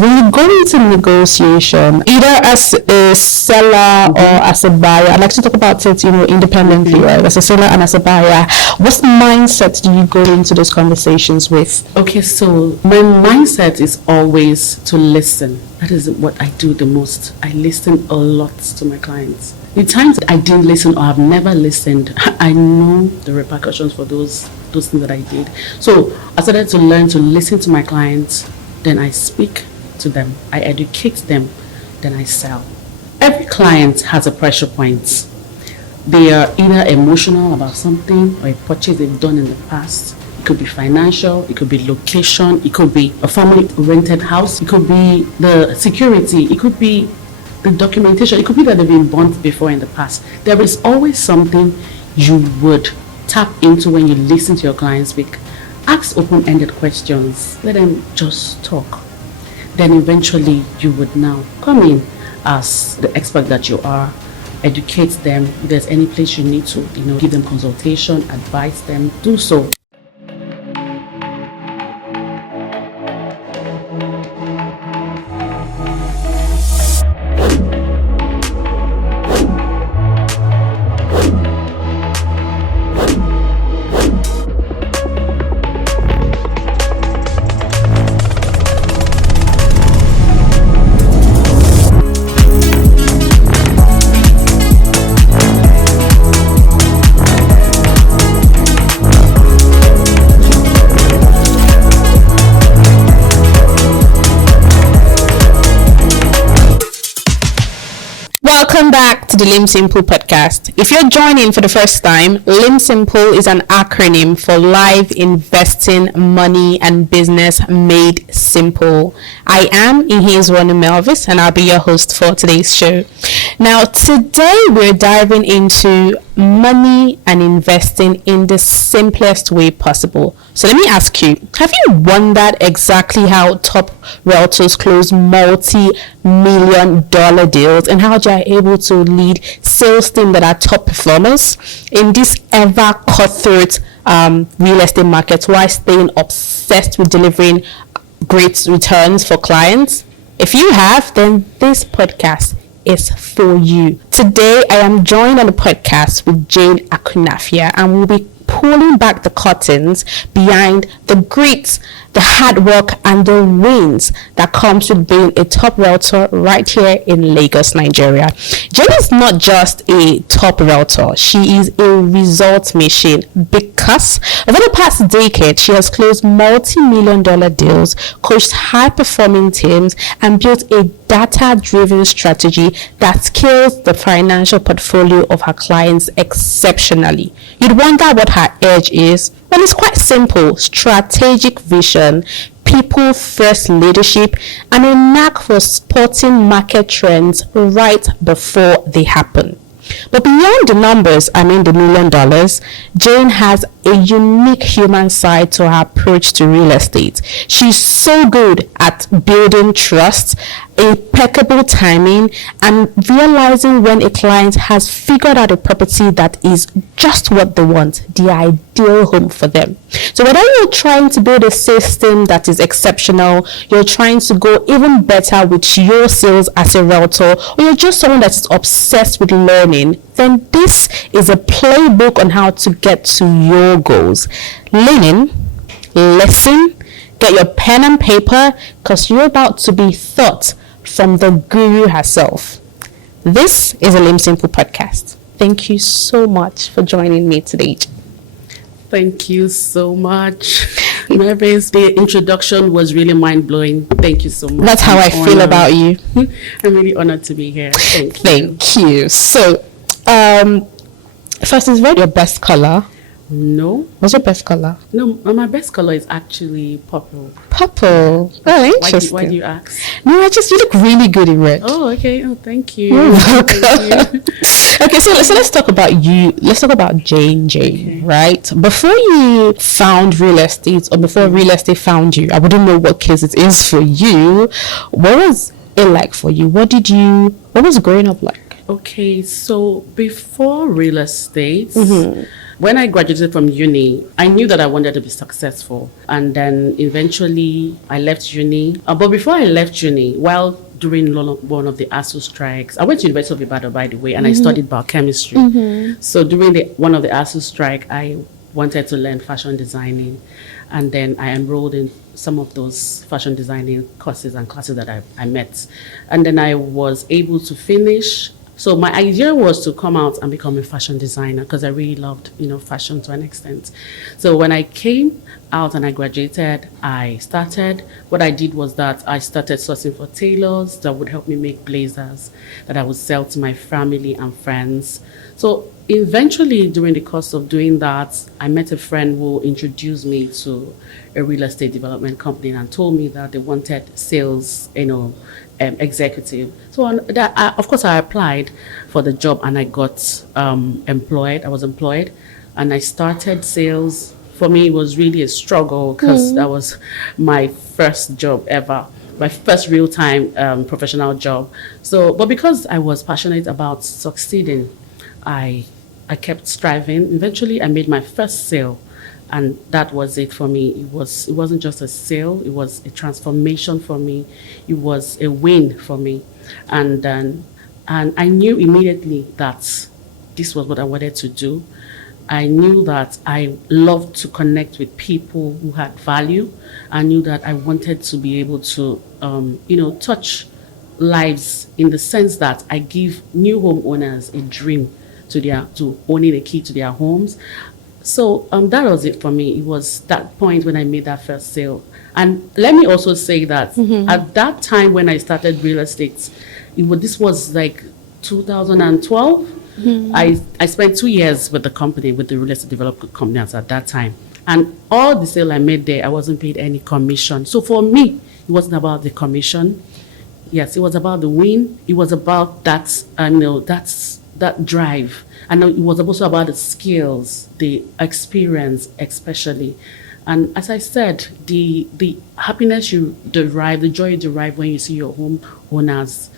when you go into negotiation, either as a seller or as a buyer, I'd like to talk about it, independently, right? As a seller and as a buyer, what mindset do you go into those conversations with? Okay, so my mindset is always to listen. That is what I do the most. I listen a lot to my clients. The times I didn't listen or have never listened, I know the repercussions for those things that I did. So I started to learn to listen to my clients, then I speak to them, I educate them, then I sell. Every client has a pressure point. They are either emotional about something or a purchase they've done in the past. It could be financial, it could be location, it could be a family rented house, it could be the security, it could be the documentation, it could be that they've been burnt before in the past. There is always something you would tap into when you listen to your clients speak. Ask open-ended questions. Let them just talk. Then eventually you would now come in as the expert that you are, educate them. If there's any place you need to, give them consultation, advise them, do so. Welcome back to the LIMBsimple Podcast. If you're joining for the first time, LIMBsimple is an acronym for Live Investing Money and Business Made Simple. I am Ihezwanu Melvis and I'll be your host for today's show. Now, today we're diving into money and investing in the simplest way possible. So let me ask you, have you wondered exactly how top realtors close multi-million-dollar deals and how they are able to lead sales teams that are top performers in this ever cutthroat real estate market while staying obsessed with delivering great returns for clients? If you have, then this podcast is for you. Today, I am joined on the podcast with Jane Akunafia, and we'll be pulling back the curtains behind the grit, the hard work, and the wins that comes with being a top realtor right here in Lagos, Nigeria. Jane is not just a top realtor, she is a result machine because over the past decade, she has closed multi-million-dollar deals, coached high-performing teams, and built a data-driven strategy that scales the financial portfolio of her clients exceptionally. You'd wonder what her edge is. Well, it's quite simple: strategic vision, people-first leadership, and a knack for spotting market trends right before they happen. But beyond the numbers, the $1 million, Jane has a unique human side to her approach to real estate. She's so good at building trust, impeccable timing, and realizing when a client has figured out a property that is just what they want, the ideal home for them. So whether you're trying to build a system that is exceptional, you're trying to go even better with your sales as a realtor, or you're just someone that is obsessed with learning, then this is a playbook on how to get to your goals. Lean in, listen, get your pen and paper, because you're about to be taught from the guru herself. This is a LIMBsimple Podcast. Thank you so much for joining me today. Thank you so much. The introduction was really mind-blowing. Thank you so much. That's how I feel about you. I'm really honored to be here. Thank you. So, first, is red your best color? No. What's your best color? No, my best color is actually purple. Purple. Oh, interesting. Why do you ask? No, you look really good in red. Oh, okay. Oh, thank you. You're welcome. Thank you. Okay, so let's talk about you. Let's talk about Jane, okay. Right? Before you found real estate, or before real estate found you, I wouldn't know what case it is for you. What was it like for you? What was growing up like? Okay, so before real estate, When I graduated from uni, I knew that I wanted to be successful. And then eventually I left uni. But before I left uni, while during one of the ASU strikes, I went to University of Ibadan, by the way, and I studied biochemistry. So during one of the ASU strike, I wanted to learn fashion designing. And then I enrolled in some of those fashion designing courses and classes that I met. And then I was able to finish. So my idea was to come out and become a fashion designer because I really loved, fashion to an extent. So when I came out and I graduated, what I did was that I started sourcing for tailors that would help me make blazers that I would sell to my family and friends. So eventually, during the course of doing that, I met a friend who introduced me to a real estate development company and told me that they wanted sales, executive. So of course, I applied for the job and I got employed. I was employed and I started sales. For me, it was really a struggle because that was my first job ever, my first real-time professional job. So, but because I was passionate about succeeding, I kept striving. Eventually, I made my first sale. And that was it for me. It wasn't just a sale, it was a transformation for me. It was a win for me. And I knew immediately that this was what I wanted to do. I knew that I loved to connect with people who had value. I knew that I wanted to be able to, touch lives in the sense that I give new homeowners a dream to owning a key to their homes. So that was it for me. It was that point when I made that first sale. And let me also say that at that time when I started real estate, this was like 2012. I spent 2 years with the company, with the real estate development company at that time. And all the sale I made there, I wasn't paid any commission. So for me, it wasn't about the commission. Yes, it was about the win. It was about that, that drive. And it was also about the skills, the experience especially. And as I said, the happiness you derive, the joy you derive when you see your homeowners,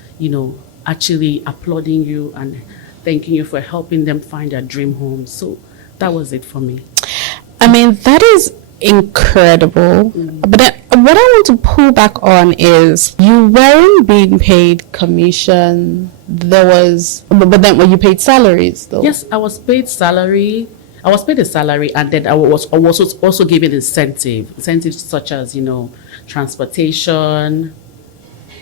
actually applauding you and thanking you for helping them find their dream home. So that was it for me. I mean, that is incredible. But then, what I want to pull back on is you weren't being paid commission. But then were you paid salaries though? Yes, I was paid salary. I was paid a salary, and then I was also given incentives such as transportation,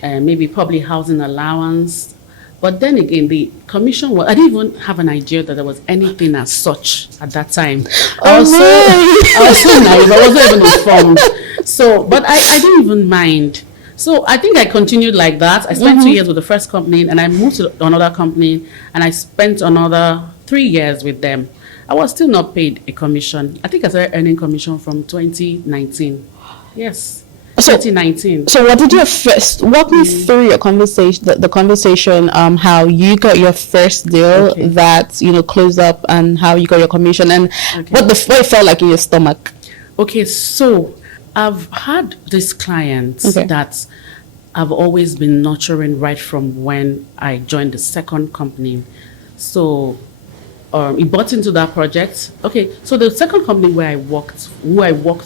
and maybe public housing allowance. But then again, the commission I didn't even have an idea that there was anything as such at that time. I was so naive. I wasn't even informed. So, but I didn't even mind. So I think I continued like that. I spent 2 years with the first company, and I moved to another company, and I spent another 3 years with them. I was still not paid a commission. I think I started earning commission from 2019. Yes. 2019. So what did you first walk me through your conversation, the conversation, how you got your first deal that closed up, and how you got your commission, and what it felt like in your stomach. Okay, so I've had these clients that I've always been nurturing right from when I joined the second company. So he bought into that project. Okay, so the second company who I worked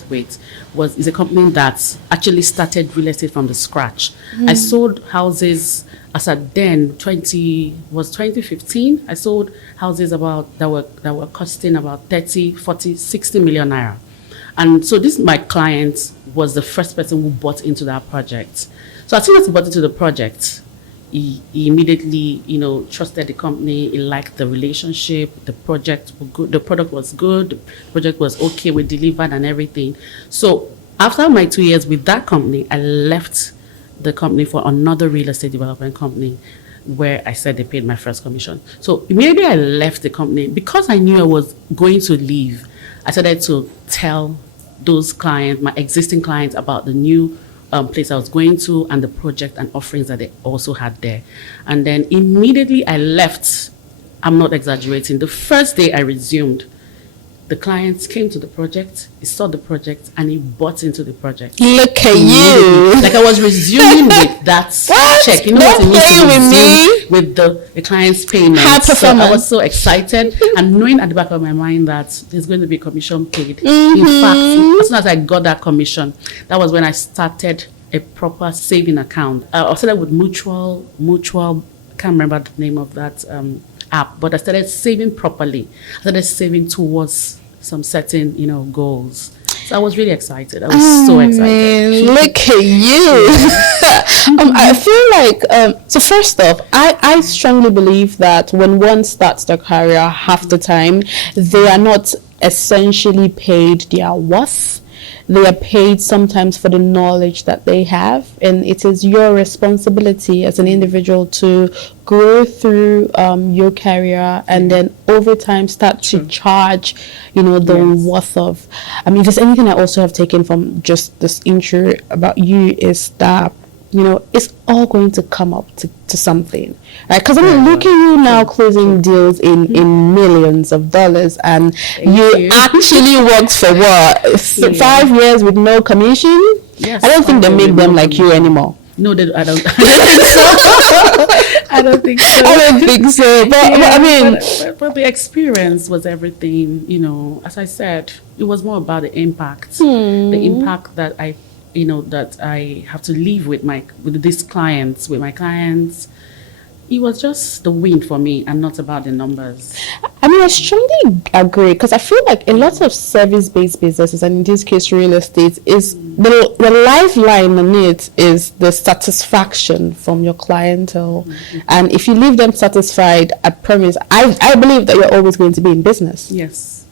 with is a company that actually started real estate from the scratch. I sold houses as at then 2015. I sold houses that were costing about 30, 40, 60 million naira. And so my client was the first person who bought into that project. So as soon as he bought into the project, he immediately, trusted the company. He liked the relationship. The project was good. The product was good. The project was okay. We delivered and everything. So after my 2 years with that company, I left the company for another real estate development company where I said they paid my first commission. So immediately I left the company because I knew I was going to leave. I started to tell those clients, my existing clients, about the new place I was going to and the project and offerings that they also had there. And then immediately I left. I'm not exaggerating. The first day I resumed, The clients came to the project, he saw the project, and he bought into the project. Look at you. Like I was resuming with that check. You know what it means to resume with the client's payment. High performance. So I was so excited and knowing at the back of my mind that there's going to be commission paid. Mm-hmm. In fact, as soon as I got that commission, that was when I started a proper saving account. I started with mutual, I can't remember the name of that app, but I started saving properly. I started saving towards some certain, goals. So I was really excited. I was so excited. Man, look at you. I feel like, so first off, I strongly believe that when one starts their career, half the time, they are not essentially paid their worth. They are paid sometimes for the knowledge that they have, and it is your responsibility as an individual to grow through your career and then over time start to charge, the worth of. I mean, if there's anything I also have taken from just this intro about you is that, it's all going to come up to something, right? Because look at you now closing deals in millions of dollars, and you actually worked for what, 5 years with no commission? Yes, I don't think they make them like you anymore. No, I don't. I don't think so. I don't think so. But I mean, but the experience was everything. As I said, it was more about the impact, the impact that that I have to live with my clients. It was just the win for me and not about the numbers. I mean, I strongly agree because I feel like a lot of service-based businesses, and in this case real estate, is the lifeline on it is the satisfaction from your clientele. Mm-hmm. And if you leave them satisfied, I promise, I believe that you're always going to be in business. Yes,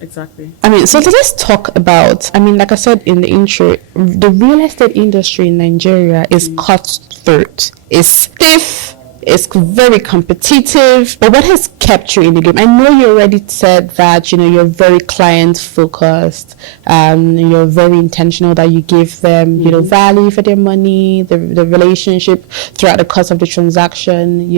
exactly. I mean, so let's talk about, like I said in the intro, the real estate industry in Nigeria is cutthroat, is stiff, it's very competitive. But what has kept you in the game? I know you already said that, you're very client focused, you're very intentional that you give them, value for their money, the relationship throughout the course of the transaction,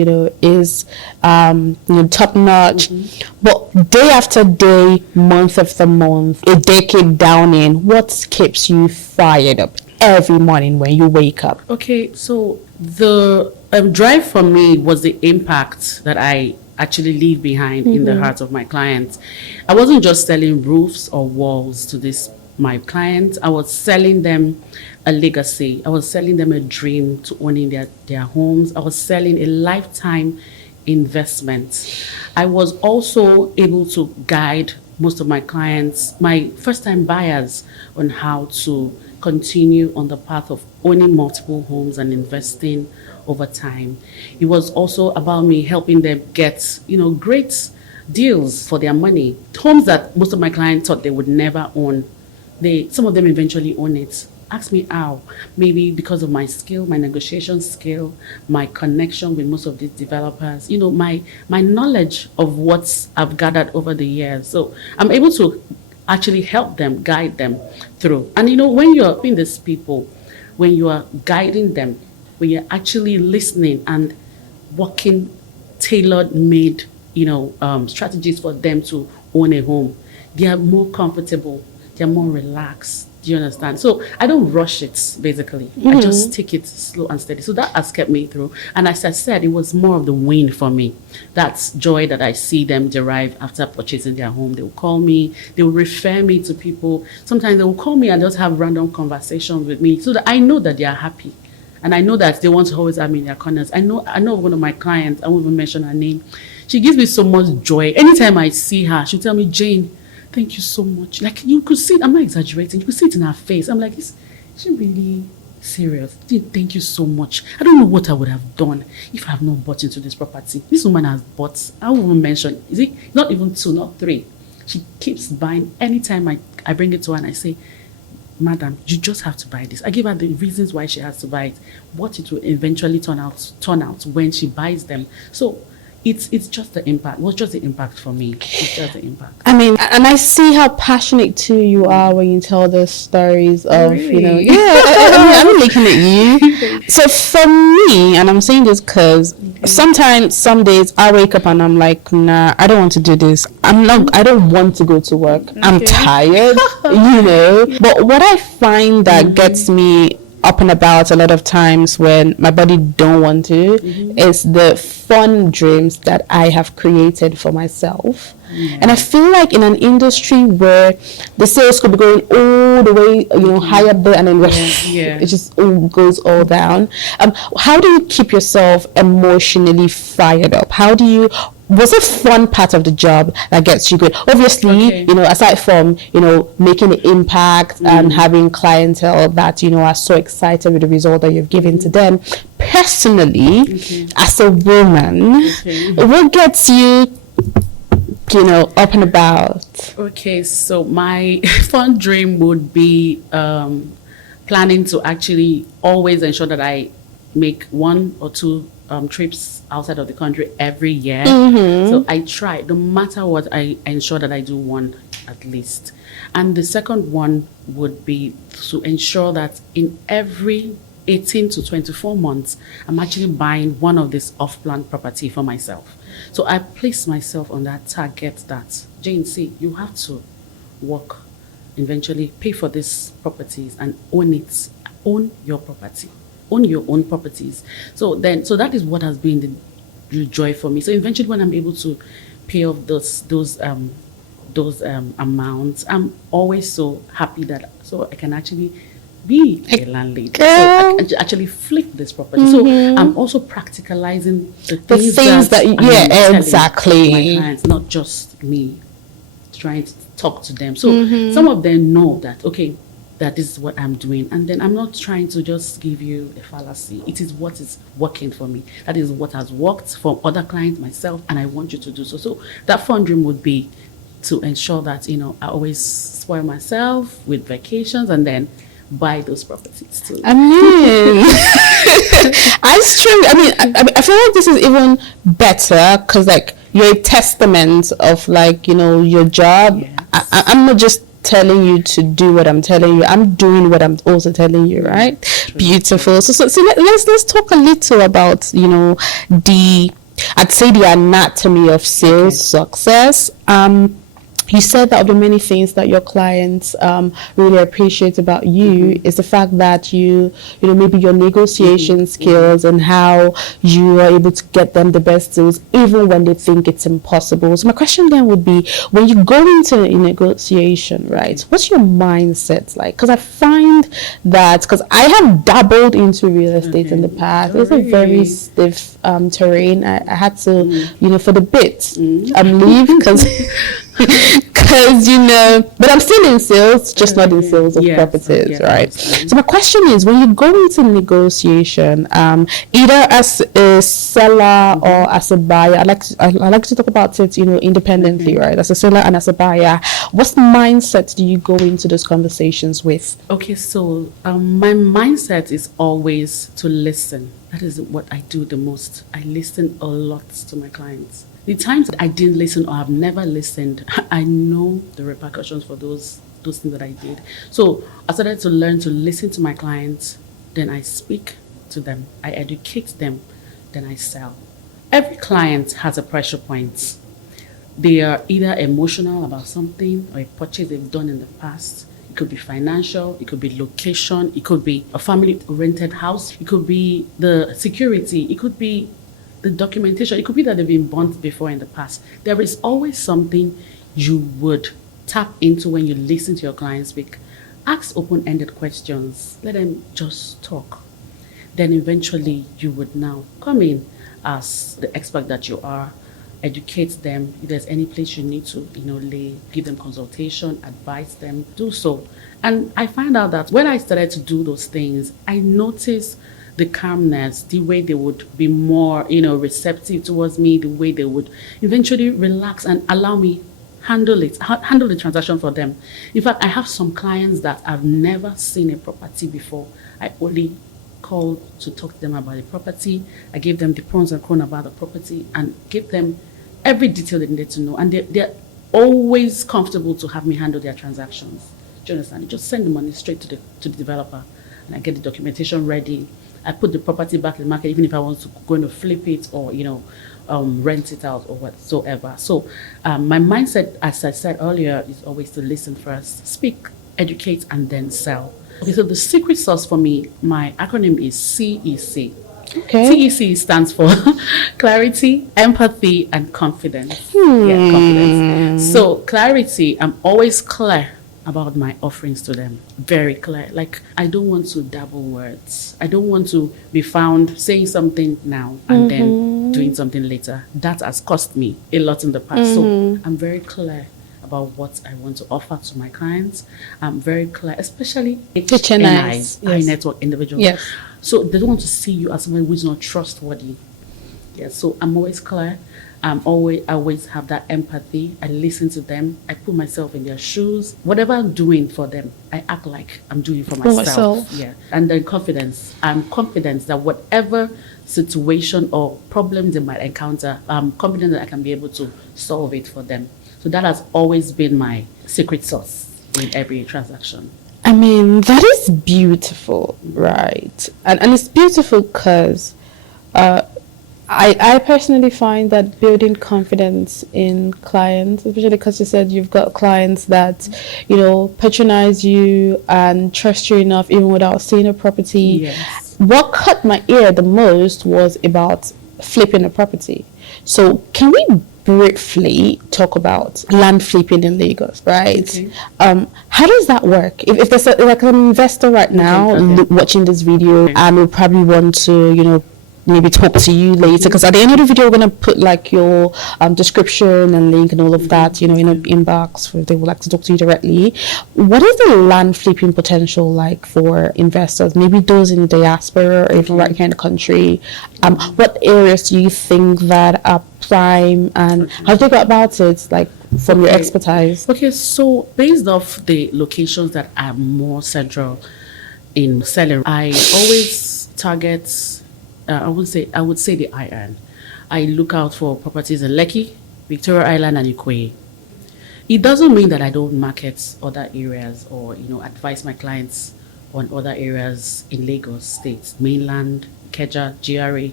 is, top notch. Mm-hmm. But day after day, month after month, a decade down in, what keeps you fired up every morning when you wake up? Okay, so the drive for me was the impact that I actually leave behind in the hearts of my clients. I wasn't just selling roofs or walls to my clients. I was selling them a legacy. I was selling them a dream to owning their homes. I was selling a lifetime investment. I was also able to guide most of my clients, my first-time buyers, on how to continue on the path of owning multiple homes and investing over time. It was also about me helping them get, great deals for their money. Homes that most of my clients thought they would never own. Some of them eventually own it. Ask me how. Maybe because of my skill, my negotiation skill, my connection with most of these developers, my knowledge of what I've gathered over the years. So I'm able to actually help them, guide them through. And when you're helping these people, when you are guiding them, when you're actually listening and working tailor-made, strategies for them to own a home, they are more comfortable, they're more relaxed. Do you understand? So I don't rush it, basically. Mm-hmm. I just take it slow and steady. So that has kept me through. And as I said, it was more of the win for me. That's joy that I see them derive after purchasing their home. They will call me. They will refer me to people. Sometimes they will call me and just have random conversations with me so that I know that they are happy. And I know that they want to always have me in their corners. I know one of my clients, I won't even mention her name. She gives me so much joy. Anytime I see her, she'll tell me, Jane, thank you so much. Like, you could see it, I'm not exaggerating, you could see it in her face. I'm like, is she really serious? Thank you so much. I don't know what I would have done if I have not bought into this property. This woman has bought, I won't even mention, is it not even 2, not 3. She keeps buying. Anytime I bring it to her and I say, Madam, you just have to buy this. I give her the reasons why she has to buy it, what it will eventually turn out when she buys them. So it's just the impact. What's just the impact for me? It's just the impact. I mean, and I see how passionate too you are when you tell the stories of, Really? I'm looking at you. So for me, and I'm saying this because sometimes, some days I wake up and I'm like, nah, I don't want to do this. I don't want to go to work. I'm tired, But what I find that gets me up and about a lot of times when my body don't want to is the fun dreams that I have created for myself. And I feel like in an industry where the sales could be going all the way, high up there, and then it just all goes all down. How do you keep yourself emotionally fired up? What's a fun part of the job that gets you good? Obviously, aside from, making an impact and having clientele that, are so excited with the result that you've given to them. Personally, as a woman, what gets you, up and about? Okay, so my fun dream would be planning to actually always ensure that I make 1 or 2 trips outside of the country every year. So I try, no matter what, I ensure that I do one at least. And the second one would be to ensure that in every 18 to 24 months, I'm actually buying one of this off-plan property for myself. So I place myself on that target that, Jane, see, you have to work, eventually pay for these properties and own your property. Own your own properties. So that is what has been the joy for me. So eventually, when I'm able to pay off those amounts, I'm always so happy that I can actually be a landlady. So I can actually flip this property. So I'm also practicalizing the things that exactly. My clients, not just me trying to talk to them. So some of them know that that this is what I'm doing. And then I'm not trying to just give you a fallacy. It is what is working for me. That is what has worked for other clients, myself, and I want you to do so. So that fun dream would be to ensure that, I always spoil myself with vacations and then buy those properties too. I mean, I feel like this is even better because you're a testament of your job. Yes. I'm not just telling you to do what I'm telling you. I'm doing what I'm also telling you, right? True. Beautiful. So let's talk a little about I'd say the anatomy of sales success. You said that of the many things that your clients really appreciate about you is the fact that maybe your negotiation skills and how you are able to get them the best deals even when they think it's impossible. So my question then would be, when you go into a negotiation, right, what's your mindset like? Because I find that, because I have dabbled into real estate in the past, it's a very stiff terrain. I had to, for the bit, leave because but I'm still in sales, just not in sales of properties, right? So my question is, when you go into negotiation, either as a seller or as a buyer, I like to talk about it, independently, right? As a seller and as a buyer, what mindset do you go into those conversations with? Okay, so my mindset is always to listen. That is what I do the most. I listen a lot to my clients. The times that I didn't listen or have never listened, I know the repercussions for those things that I did. So I started to learn to listen to my clients, then I speak to them, I educate them, then I sell. Every client has a pressure point. They are either emotional about something or a purchase they've done in the past. It could be financial, it could be location, it could be a family rented house, it could be the security, it could be the documentation, it could be that they've been burnt before in the past. There is always something you would tap into when you listen to your clients speak. Ask open-ended questions. Let them just talk. Then eventually you would now come in as the expert that you are, educate them. If there's any place you need to, give them consultation, advise them, do so. And I find out that when I started to do those things, I noticed the calmness, the way they would be more, receptive towards me, the way they would eventually relax and allow me handle the transaction for them. In fact, I have some clients that have never seen a property before. I only call to talk to them about the property. I give them the pros and cons about the property and give them every detail they need to know. And they're always comfortable to have me handle their transactions. Do you understand? You just send the money straight to the developer, and I get the documentation ready. I put the property back in the market, even if I want to go to flip it or rent it out or whatsoever. So my mindset, as I said earlier, is always to listen first, speak, educate, and then sell. Okay, so the secret sauce for me, my acronym is CEC. Okay. CEC stands for clarity, empathy, and confidence. Yeah, confidence. So clarity, I'm always clear about my offerings to them. Very clear. Like, I don't want to dabble words. I don't want to be found saying something now and then doing something later. That has cost me a lot in the past. So I'm very clear about what I want to offer to my clients. I'm very clear, especially HNIs, high network individuals. Yes. So they don't want to see you as someone who is not trustworthy. Yeah, so I'm always clear. I always have that empathy. I listen to them. I put myself in their shoes. Whatever I'm doing for them, I act like I'm doing for myself. Yeah. And then confidence. I'm confident that whatever situation or problems they might encounter, I'm confident that I can be able to solve it for them. So that has always been my secret sauce in every transaction. I mean, that is beautiful, right? And it's beautiful because I personally find that building confidence in clients, especially because you said you've got clients that, patronize you and trust you enough even without seeing a property. Yes. What caught my ear the most was about flipping a property. So can we briefly talk about land flipping in Lagos, right? Okay. How does that work? If there's like an investor right now watching this video and will probably want to, maybe talk to you later, because at the end of the video we're going to put like your description and link and all of that, in an inbox if they would like to talk to you directly. What is the land flipping potential like for investors, maybe those in the diaspora or even right here in the country? What areas do you think that are prime, and how do you go about it, like from your expertise? Okay, so based off the locations that are more central in selling, I always target I would say the IN. I look out for properties in Lekki, Victoria Island, and Ikoyi. It doesn't mean that I don't market other areas or advise my clients on other areas in Lagos State, mainland, Ikeja, GRA,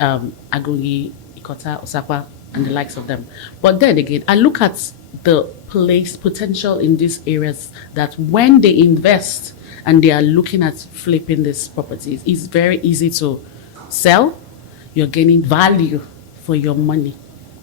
Agogi, Ikota, Osakwa, and the likes of them. But then again, I look at the place potential in these areas that when they invest and they are looking at flipping these properties, it's very easy to sell. You're gaining value for your money,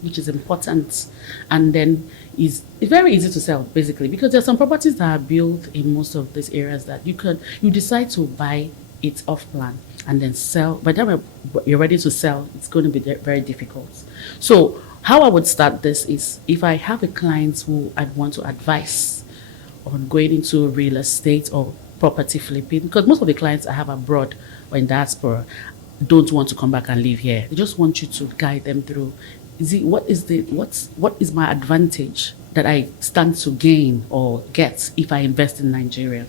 which is important. And then it's very easy to sell, basically, because there's some properties that are built in most of these areas that you decide to buy it off plan and then sell. By the time you're ready to sell, it's going to be very difficult. So how I would start this is, if I have a client who I want to advise on going into real estate or property flipping, because most of the clients I have abroad or in diaspora don't want to come back and live here. They just want you to guide them through. What is my advantage that I stand to gain or get if I invest in Nigeria?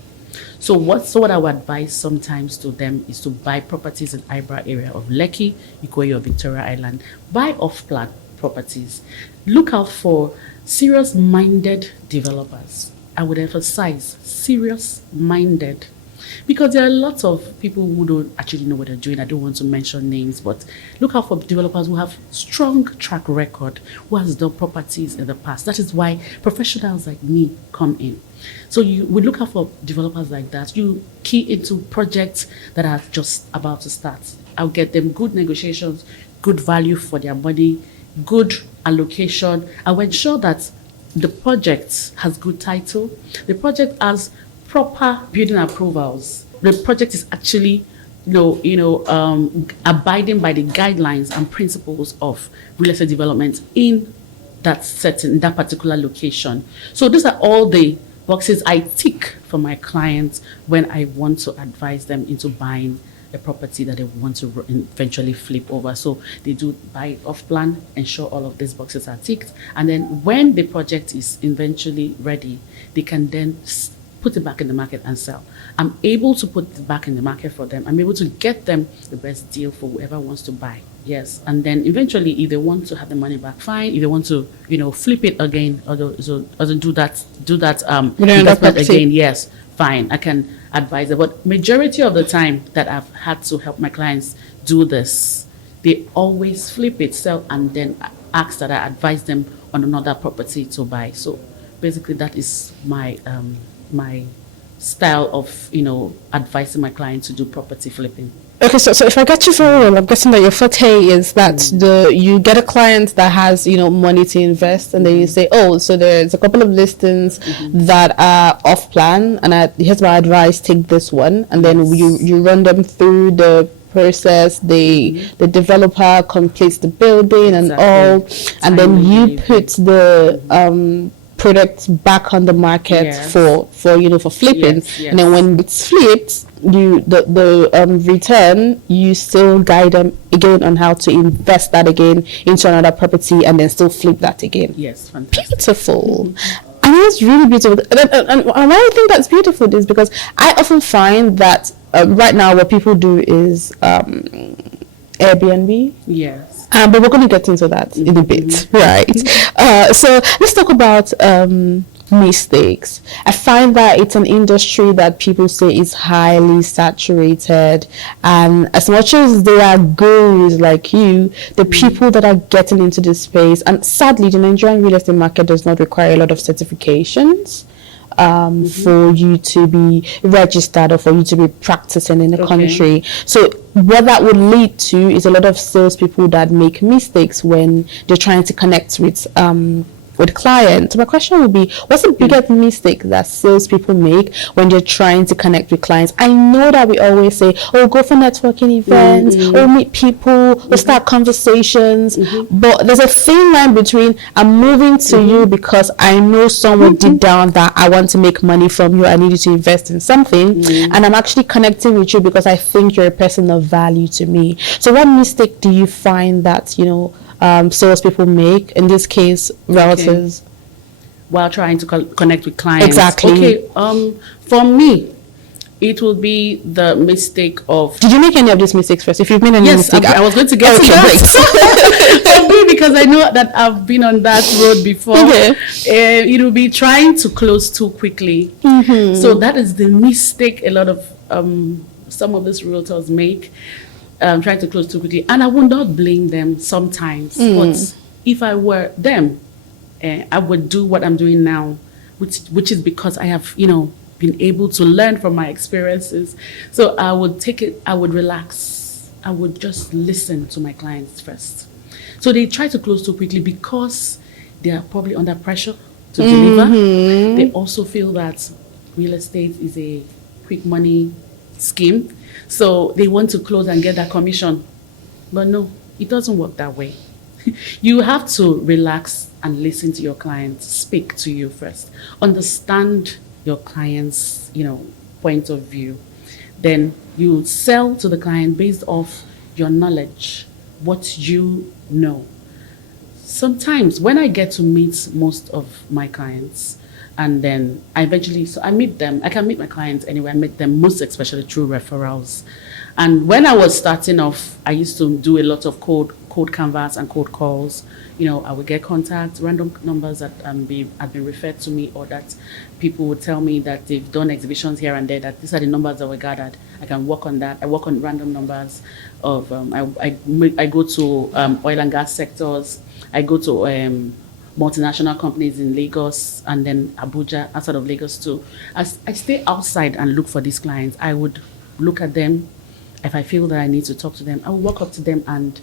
So what I would advise sometimes to them is to buy properties in Ibra area of Lekki, Ikoyi, or Victoria Island. Buy off-plan properties. Look out for serious-minded developers. I would emphasize serious-minded, because there are lots of people who don't actually know what they're doing. I don't want to mention names, but look out for developers who have strong track record, who has done properties in the past. That is why professionals like me come in. So we look out for developers like that. You key into projects that are just about to start. I'll get them good negotiations, good value for their money, good allocation. I will ensure that the project has good title. The project has proper building approvals. The project is actually, abiding by the guidelines and principles of real estate development in that particular location. So these are all the boxes I tick for my clients when I want to advise them into buying a property that they want to eventually flip over. So they do buy it off plan, ensure all of these boxes are ticked, and then when the project is eventually ready, they can then put it back in the market and sell. I'm able to put it back in the market for them. I'm able to get them the best deal for whoever wants to buy. Yes, and then eventually, if they want to have the money back, fine. If they want to, flip it again, or do that investment again, yes, fine. I can advise them. But majority of the time that I've had to help my clients do this, they always flip it, sell, and then ask that I advise them on another property to buy. So basically, that is my my style of advising my clients to do property flipping. Okay, so if I get you very well, I'm guessing that your forte is that you get a client that has money to invest, and then you say, oh, so there's a couple of listings that are off plan, and here's my advice: take this one, and then you run them through the process. The developer completes the building and all, and then you put the product back on the market for flipping, and then when it's flipped, the return, you still guide them again on how to invest that again into another property and then still flip that again. Yes, fantastic. Beautiful. I mean, it's really beautiful. And why I think that's beautiful is because I often find that right now what people do is Airbnb. Yes. But we're going to get into that in a bit, right? So let's talk about mistakes. I find that it's an industry that people say is highly saturated, and as much as there are gurus like you, the people that are getting into this space, and sadly the Nigerian real estate market does not require a lot of certifications for you to be registered or for you to be practicing in the country. So what that would lead to is a lot of salespeople that make mistakes when they're trying to connect with clients. My question would be, what's the biggest mistake that salespeople make when they're trying to connect with clients? I know that we always say, oh, go for networking events, or meet people, or start conversations, but there's a thin line between I'm moving to you because I know someone deep down that I want to make money from you, I need you to invest in something, and I'm actually connecting with you because I think you're a person of value to me. So what mistake do you find that, salespeople make, in this case, realtors? While trying to connect with clients. Exactly. Okay. For me, it will be the mistake of... Did you make any of these mistakes first? If you've made any mistake... I was going to get to that. For me, because I know that I've been on that road before. It will be trying to close too quickly. So that is the mistake a lot of some of these realtors make. Trying to close too quickly, and I would not blame them sometimes. But if I were them, I would do what I'm doing now, which is because I have been able to learn from my experiences. So I would take it. I would relax. I would just listen to my clients first. So they try to close too quickly because they are probably under pressure to deliver. They also feel that real estate is a quick money scheme. So they want to close and get that commission. But no, it doesn't work that way. You have to relax and listen to your clients, speak to you first. Understand your client's, point of view. Then you sell to the client based off your knowledge, what you know. Sometimes when I get to meet most of my clients, and then I meet them. I can meet my clients anywhere. I meet them most especially through referrals. And when I was starting off, I used to do a lot of cold canvas and cold calls. I would get contacts, random numbers that had been referred to me, or that people would tell me that they've done exhibitions here and there, that these are the numbers that were gathered. I can work on that. I work on random numbers of, I go to oil and gas sectors. I go to multinational companies in Lagos and then Abuja, outside of Lagos too. As I stay outside and look for these clients, I would look at them. If I feel that I need to talk to them, I will walk up to them and,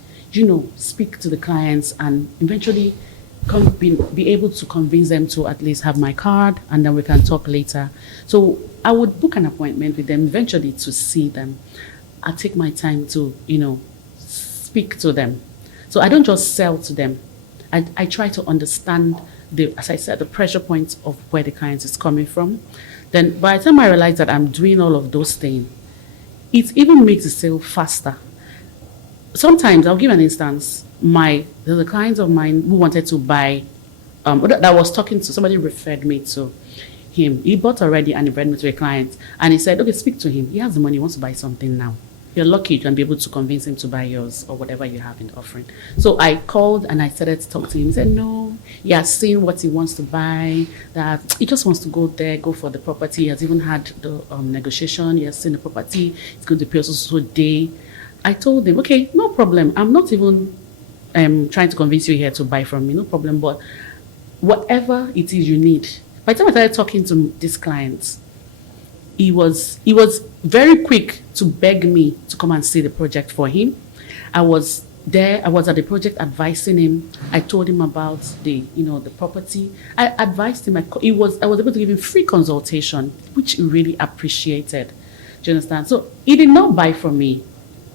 speak to the clients, and eventually be able to convince them to at least have my card, and then we can talk later. So I would book an appointment with them eventually to see them. I take my time to, speak to them. So I don't just sell to them. I try to understand as I said, the pressure points of where the client is coming from. Then by the time I realize that I'm doing all of those things, it even makes the sale faster. Sometimes, I'll give an instance. There's a client of mine who wanted to buy, that I was talking to, somebody referred me to. him. He bought already and he read me to a client. And he said, okay, speak to him. He has the money. He wants to buy something now. You're lucky you can be able to convince him to buy yours or whatever you have in the offering. So I called and I started to talk to him. He said, no, he has seen what he wants to buy, that he just wants to go there, go for the property. He has even had the negotiation. He has seen the property. It's going to pay us so day. I told him, okay, no problem. I'm not even trying to convince you here to buy from me, no problem. But whatever it is you need. By the time I started talking to this client, he was very quick to beg me to come and see the project for him. I was there. I was at the project advising him. I told him about the property. I advised him. I was able to give him free consultation, which he really appreciated. Do you understand? So he did not buy from me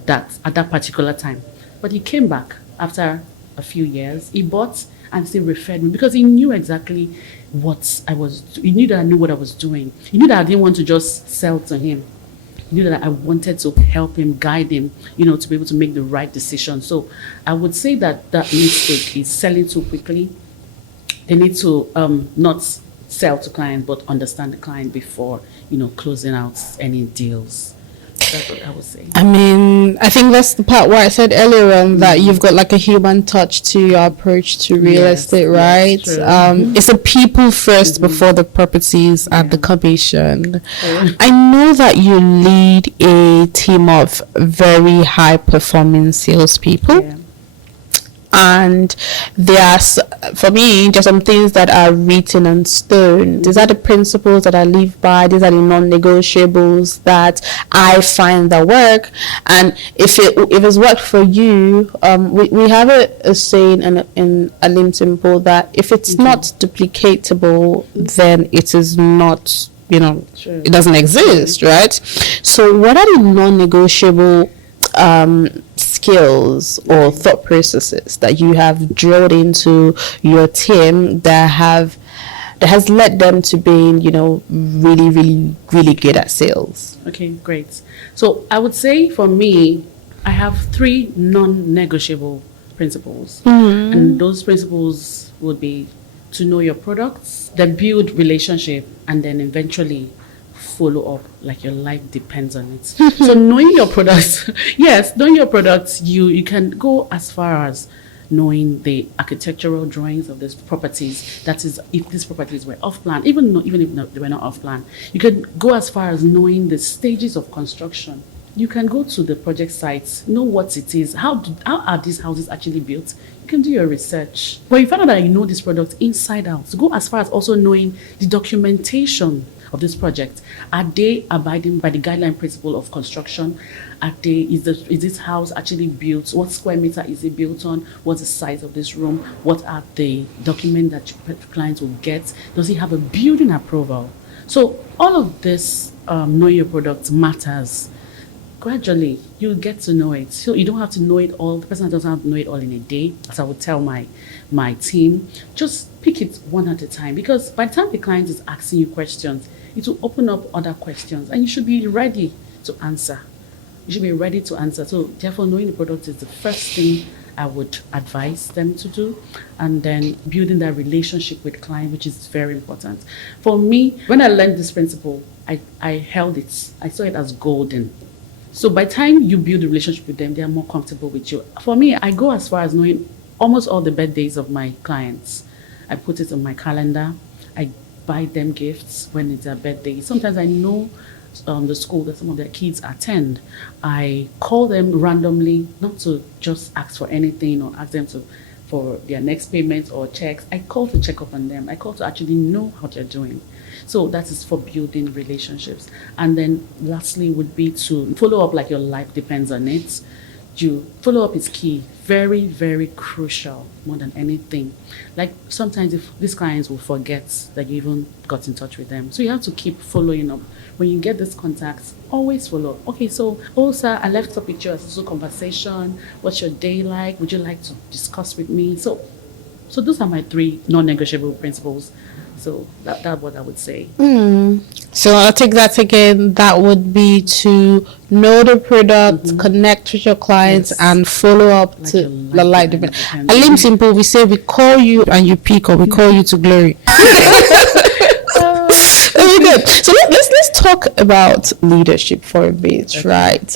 at that particular time, but he came back after a few years. He bought and still referred me because he knew exactly what I was. He knew that I knew what I was doing. He knew that I didn't want to just sell to him. He knew that I wanted to help him, guide him, to be able to make the right decision. So I would say that mistake is selling too quickly. They need to not sell to clients, but understand the client before, closing out any deals. That's what I would say. I mean, I think that's the part where I said earlier on that you've got like a human touch to your approach to real estate, right? It's a people first before the properties and the commission. I know that you lead a team of very high performing salespeople. Yeah. And for me, there's some things that are written on stone. These are the principles that I live by. These are the non-negotiables that I find that work. And if it's worked for you, we have a saying in LIMBsimple that if it's not duplicatable, then it is not, it doesn't exist, right? So what are the non-negotiable skills or thought processes that you have drilled into your team that has led them to being, really, really, really good at sales? Okay, great. So I would say for me, I have 3 non-negotiable principles. And those principles would be to know your products, then build relationship, and then eventually follow up like your life depends on it. So knowing your products, you can go as far as knowing the architectural drawings of these properties. That is, if these properties were off plan, even if they were not off plan, you can go as far as knowing the stages of construction. You can go to the project sites, know what it is, how are these houses actually built. You can do your research. When you find out that you know this product inside out, so go as far as also knowing the documentation of this project. Are they abiding by the guideline principle of construction? Is this house actually built? What square meter is it built on? What's the size of this room? What are the documents that your clients will get? Does he have a building approval? So all of this knowing your product matters. Gradually, you get to know it. So you don't have to know it all. The person doesn't have to know it all in a day. As I would tell my team, just pick it one at a time. Because by the time the client is asking you questions, it will open up other questions. And you should be ready to answer. So therefore, knowing the product is the first thing I would advise them to do. And then building that relationship with client, which is very important. For me, when I learned this principle, I held it. I saw it as golden. So by the time you build a relationship with them, they are more comfortable with you. For me, I go as far as knowing almost all the birthdays of my clients. I put it on my calendar. I buy them gifts when it's their birthday. Sometimes I know the school that some of their kids attend. I call them randomly, not to just ask for anything or ask them for their next payment or checks. I call to check up on them. I call to actually know how they're doing. So that is for building relationships. And then lastly would be to follow up like your life depends on it. Follow up is key. Very, very crucial, more than anything. Like sometimes if these clients will forget that you even got in touch with them. So you have to keep following up. When you get this contact, always follow up. Okay, so sir, I left a picture as a conversation. What's your day like? Would you like to discuss with me? So those are my 3 non-negotiable principles. So that's what I would say. So I'll take that again. That would be to know the product, connect with your clients, and follow up like to the light. At LIMBsimple, we say we call you and you pick, or we call you to glory. really good. So let's talk about leadership for a bit, right?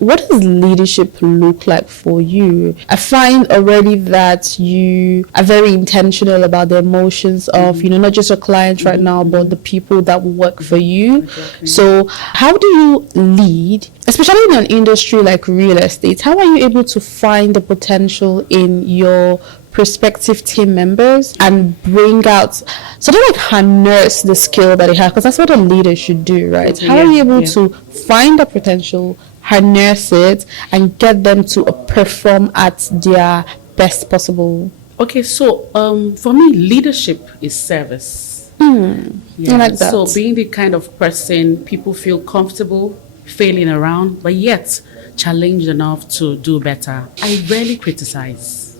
What does leadership look like for you? I find already that you are very intentional about the emotions of, not just your clients right now, but the people that work for you. Exactly. So how do you lead, especially in an industry like real estate? How are you able to find the potential in your prospective team members and bring out, sort of like harness the skill that they have? Because that's what a leader should do, right? How are you able to find the potential, harness it, and get them to perform at their best possible? Okay, so for me, leadership is service. I like that. So being the kind of person people feel comfortable failing around, but yet challenged enough to do better. I rarely criticize.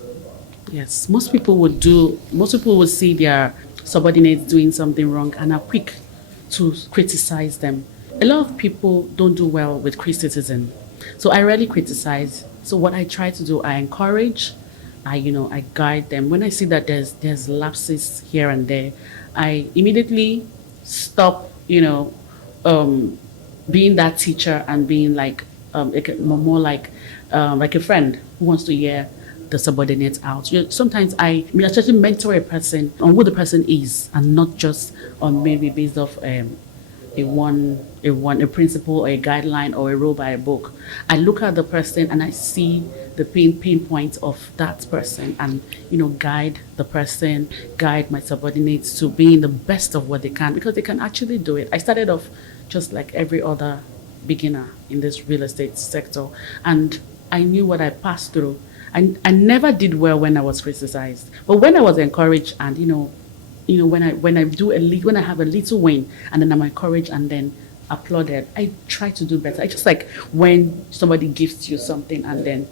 Yes, most people would see their subordinates doing something wrong and are quick to criticize them. A lot of people don't do well with criticism. So I rarely criticize. So what I try to do, I encourage, I guide them. When I see that there's lapses here and there, I immediately stop, being that teacher and being more like a friend who wants to hear the subordinates out. Sometimes I actually mentor a person on who the person is, and not just on maybe based off a principle or a guideline or a rule by a book. I look at the person and I see the pain points of that person, and guide the person, guide my subordinates to being the best of what they can, because they can actually do it. I started off just like every other beginner in this real estate sector, and I knew what I passed through. I never did well when I was criticized, but when I was encouraged, and when I have a little win, and then I'm encouraged and then applauded, I try to do better. It's just like when somebody gives you something and then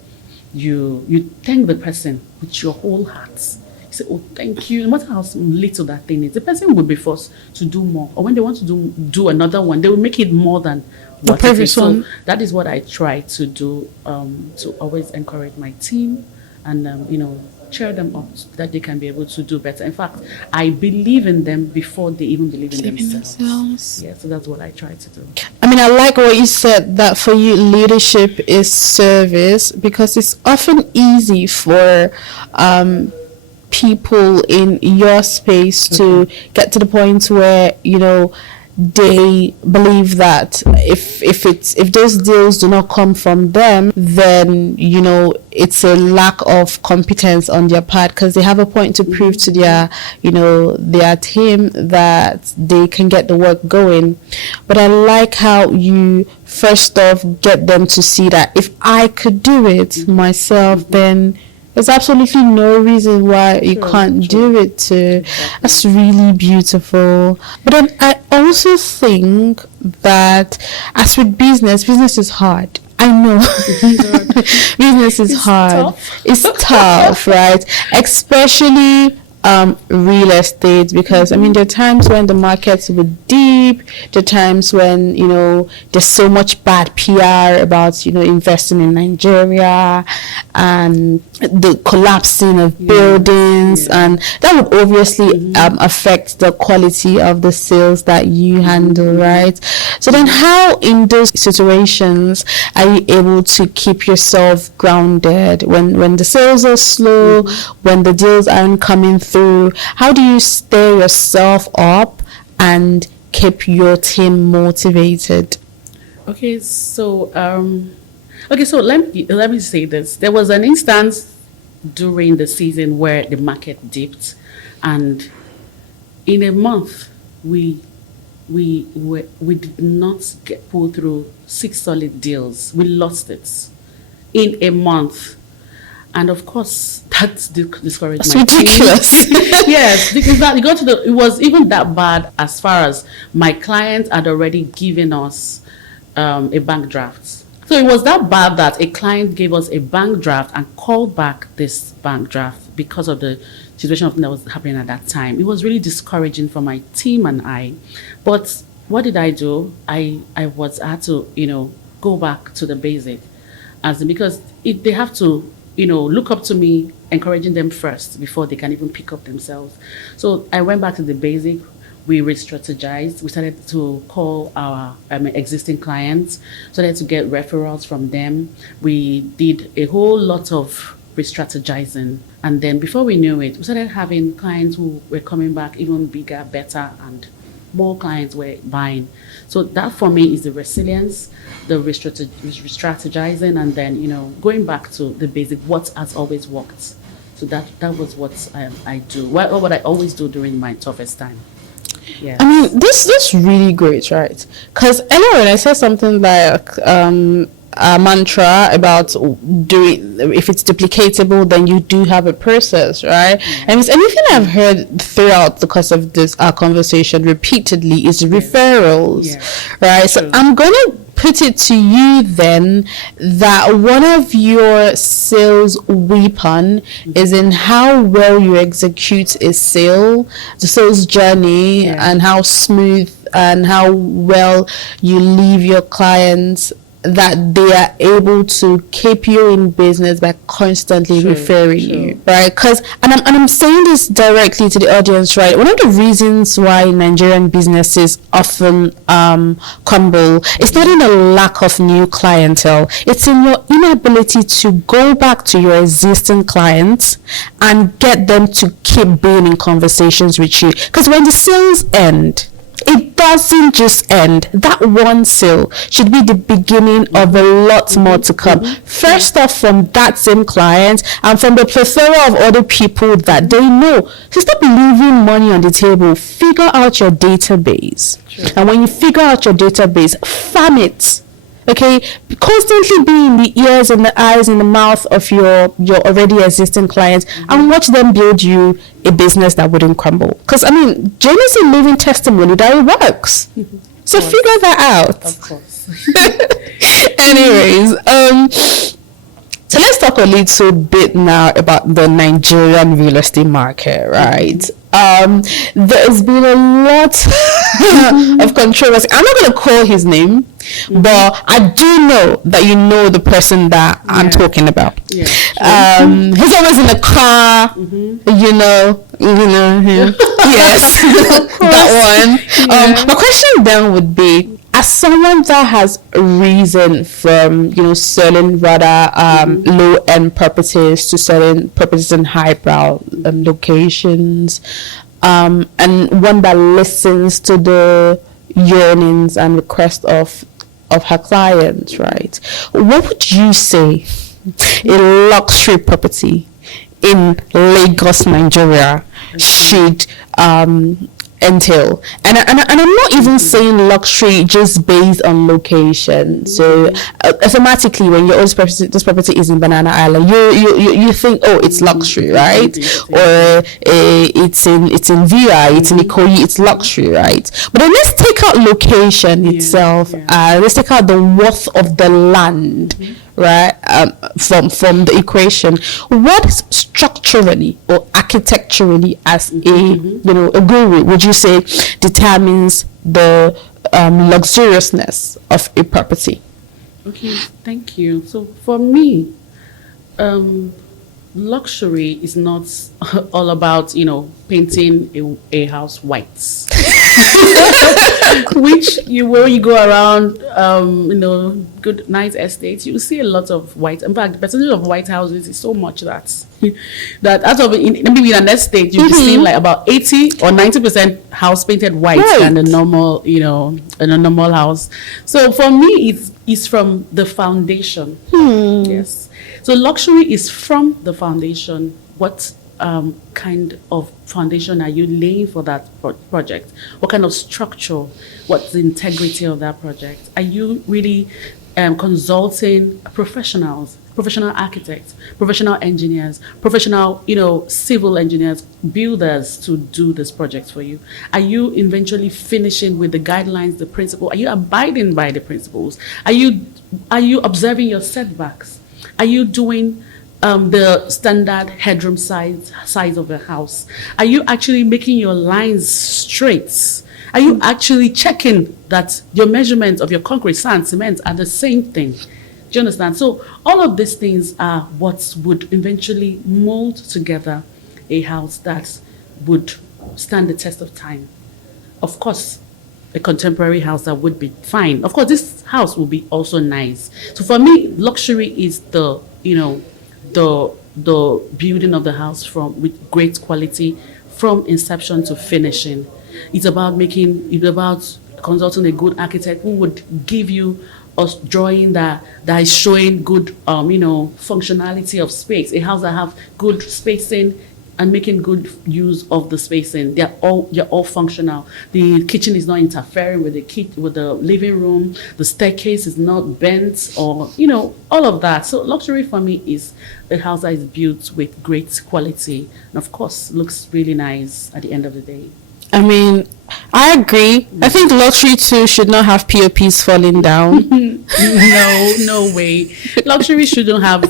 you thank the person with your whole heart. You say, "Oh, thank you." No matter how little that thing is, the person will be forced to do more. Or when they want to do another one, they will make it more than what it is. So that is what I try to do, to always encourage my team and cheer them up so that they can be able to do better. In fact, I believe in them before they even believe in themselves. Yeah, so that's what I try to do. I mean, I like what you said, that for you, leadership is service, because it's often easy for people in your space to get to the point where, they believe that if those deals do not come from them, then it's a lack of competence on their part, because they have a point to prove to their team that they can get the work going. But I like how you first off get them to see that if I could do it myself, then there's absolutely no reason why you can't do it too. That's really beautiful. But then I also think that as with business is hard. I know. Business is hard. It's tough, right? Especially real estate, because there are times when the markets were deep, there are times when there's so much bad PR about investing in Nigeria and the collapsing of buildings, and that would obviously affect the quality of the sales that you handle, right? So then how in those situations are you able to keep yourself grounded when the sales are slow, when the deals aren't coming through? How do you stay yourself up and keep your team motivated? Okay, so let me say this. There was an instance during the season where the market dipped, and in a month we did not pull through 6 solid deals. We lost it in a month. And of course, that's discouraged. That's ridiculous. Yes, because it was even that bad as far as my client had already given us a bank draft. So it was that bad that a client gave us a bank draft and called back this bank draft because of the situation that was happening at that time. It was really discouraging for my team and I. But what did I do? I had to go back to the basic, because they have to look up to me, encouraging them first before they can even pick up themselves. So I went back to the basic. we re-strategized. We started to call our existing clients, started to get referrals from them. We did a whole lot of re-strategizing. And then before we knew it, we started having clients who were coming back even bigger, better, and more clients were buying. So that for me is the resilience, the re-strategizing, and then, going back to the basic, what has always worked. So that was what I do, what I always do during my toughest time. Yeah. I mean, this really great, right? Because earlier when I said something like a mantra about doing, if it's duplicatable, then you do have a process, right? Yeah. And it's anything I've heard throughout the course of this conversation repeatedly is referrals, right? So I'm gonna put it to you then that one of your sales weapon is in how well you execute a sale, the sales journey, and how smooth and how well you leave your clients, that they are able to keep you in business by constantly referring you, right? Because, and I'm saying this directly to the audience, right? One of the reasons why Nigerian businesses often crumble, it's not in a lack of new clientele. It's in your inability to go back to your existing clients and get them to keep being in conversations with you. Because when the sales end, it doesn't just end. That one sale should be the beginning of a lot more to come. First off, from that same client and from the plethora of other people that they know. So stop leaving money on the table. Figure out your database. And when you figure out your database, farm it. Okay, constantly be in the ears and the eyes and the mouth of your already existing clients and watch them build you a business that wouldn't crumble. Because I mean, Jane is a living testimony that it works. So figure that out. Of course. Anyways, so let's talk a little bit now about the Nigerian real estate market, right? There's been a lot of controversy. I'm not going to call his name, but I do know that you know the person that I'm talking about. Yeah, sure. He's always in the car, you know him. Yes, that one. My question then would be, as someone that has risen from, selling rather low-end properties to selling properties in highbrow locations, and one that listens to the yearnings and requests of her clients, right? What would you say a luxury property in Lagos, Nigeria should entail? And I'm not even saying luxury just based on location. So automatically when your own this property is in Banana Island, you think, oh, it's luxury, right? Or it's in VI, it's in Ikoyi, it's luxury, right? But then let's take out location itself. Let's take out the worth of the land, right? From the equation. What structurally or architecturally as a guru would you say determines the luxuriousness of a property? Okay, thank you. So for me, luxury is not all about painting a house white. Which when you go around good nice estates, you see a lot of white. In fact, the percentage of white houses is so much that out of maybe in an estate you'll be seeing like about 80 or 90% house painted white than a normal in a normal house. So for me it's from the foundation. Yes. So luxury is from the foundation. What kind of foundation are you laying for that project? What kind of structure? What's the integrity of that project? Are you really consulting professionals, professional architects, professional engineers, professional, civil engineers, builders to do this project for you? Are you eventually finishing with the guidelines, the principle? Are you abiding by the principles? Are you observing your setbacks? Are you doing the standard headroom size of a house? Are you actually making your lines straight? Are you actually checking that your measurements of your concrete, sand, cement are the same thing? Do you understand? So all of these things are what would eventually mold together a house that would stand the test of time. of course, a contemporary house that would be fine. Of course, this house will be also nice. So for me, luxury is the building of the house with great quality from inception to finishing. It's about consulting a good architect who would give you a drawing that is showing good functionality of space. A house that have good spacing and making good use of the spacing. They're all functional. The kitchen is not interfering with the living room. The staircase is not bent, or all of that. So luxury for me is a house that is built with great quality and of course looks really nice at the end of the day. I mean, I agree. I think luxury too should not have POPs falling down. No way. Luxury shouldn't have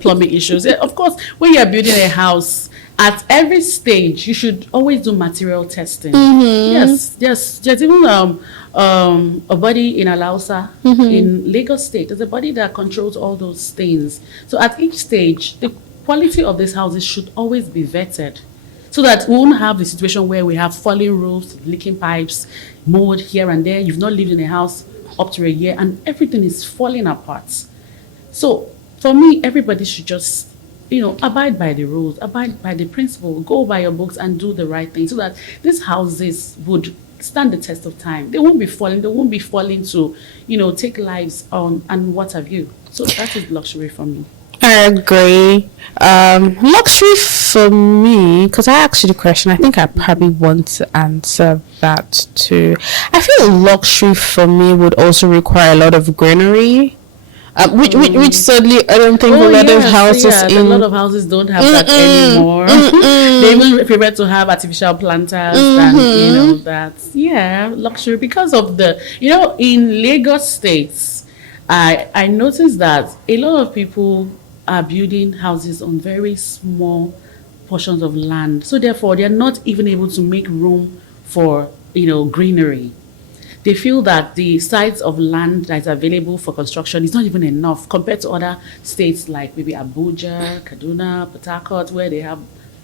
plumbing issues. Of course, when you're building a house, at every stage, you should always do material testing. Yes. There's even a body in Alausa, in Lagos State. There's a body that controls all those things. So at each stage, the quality of these houses should always be vetted, so that we won't have the situation where we have falling roofs, leaking pipes, mold here and there. You've not lived in a house up to a year and everything is falling apart. So for me, everybody should just abide by the rules, abide by the principle, go by your books and do the right thing, so that these houses would stand the test of time. They won't be falling to, take lives on and what have you. So that is luxury for me. I agree. Luxury for me, because I asked you the question, I think I probably want to answer that too. I feel luxury for me would also require a lot of greenery. Which certainly I don't think a lot of houses a lot of houses don't have that anymore. They even prefer to have artificial planters than that. Yeah, luxury because of the in Lagos States, I noticed that a lot of people are building houses on very small portions of land, so therefore they are not even able to make room for greenery. They feel that the size of land that is available for construction is not even enough compared to other states like maybe Abuja, Kaduna, Port Harcourt, where they have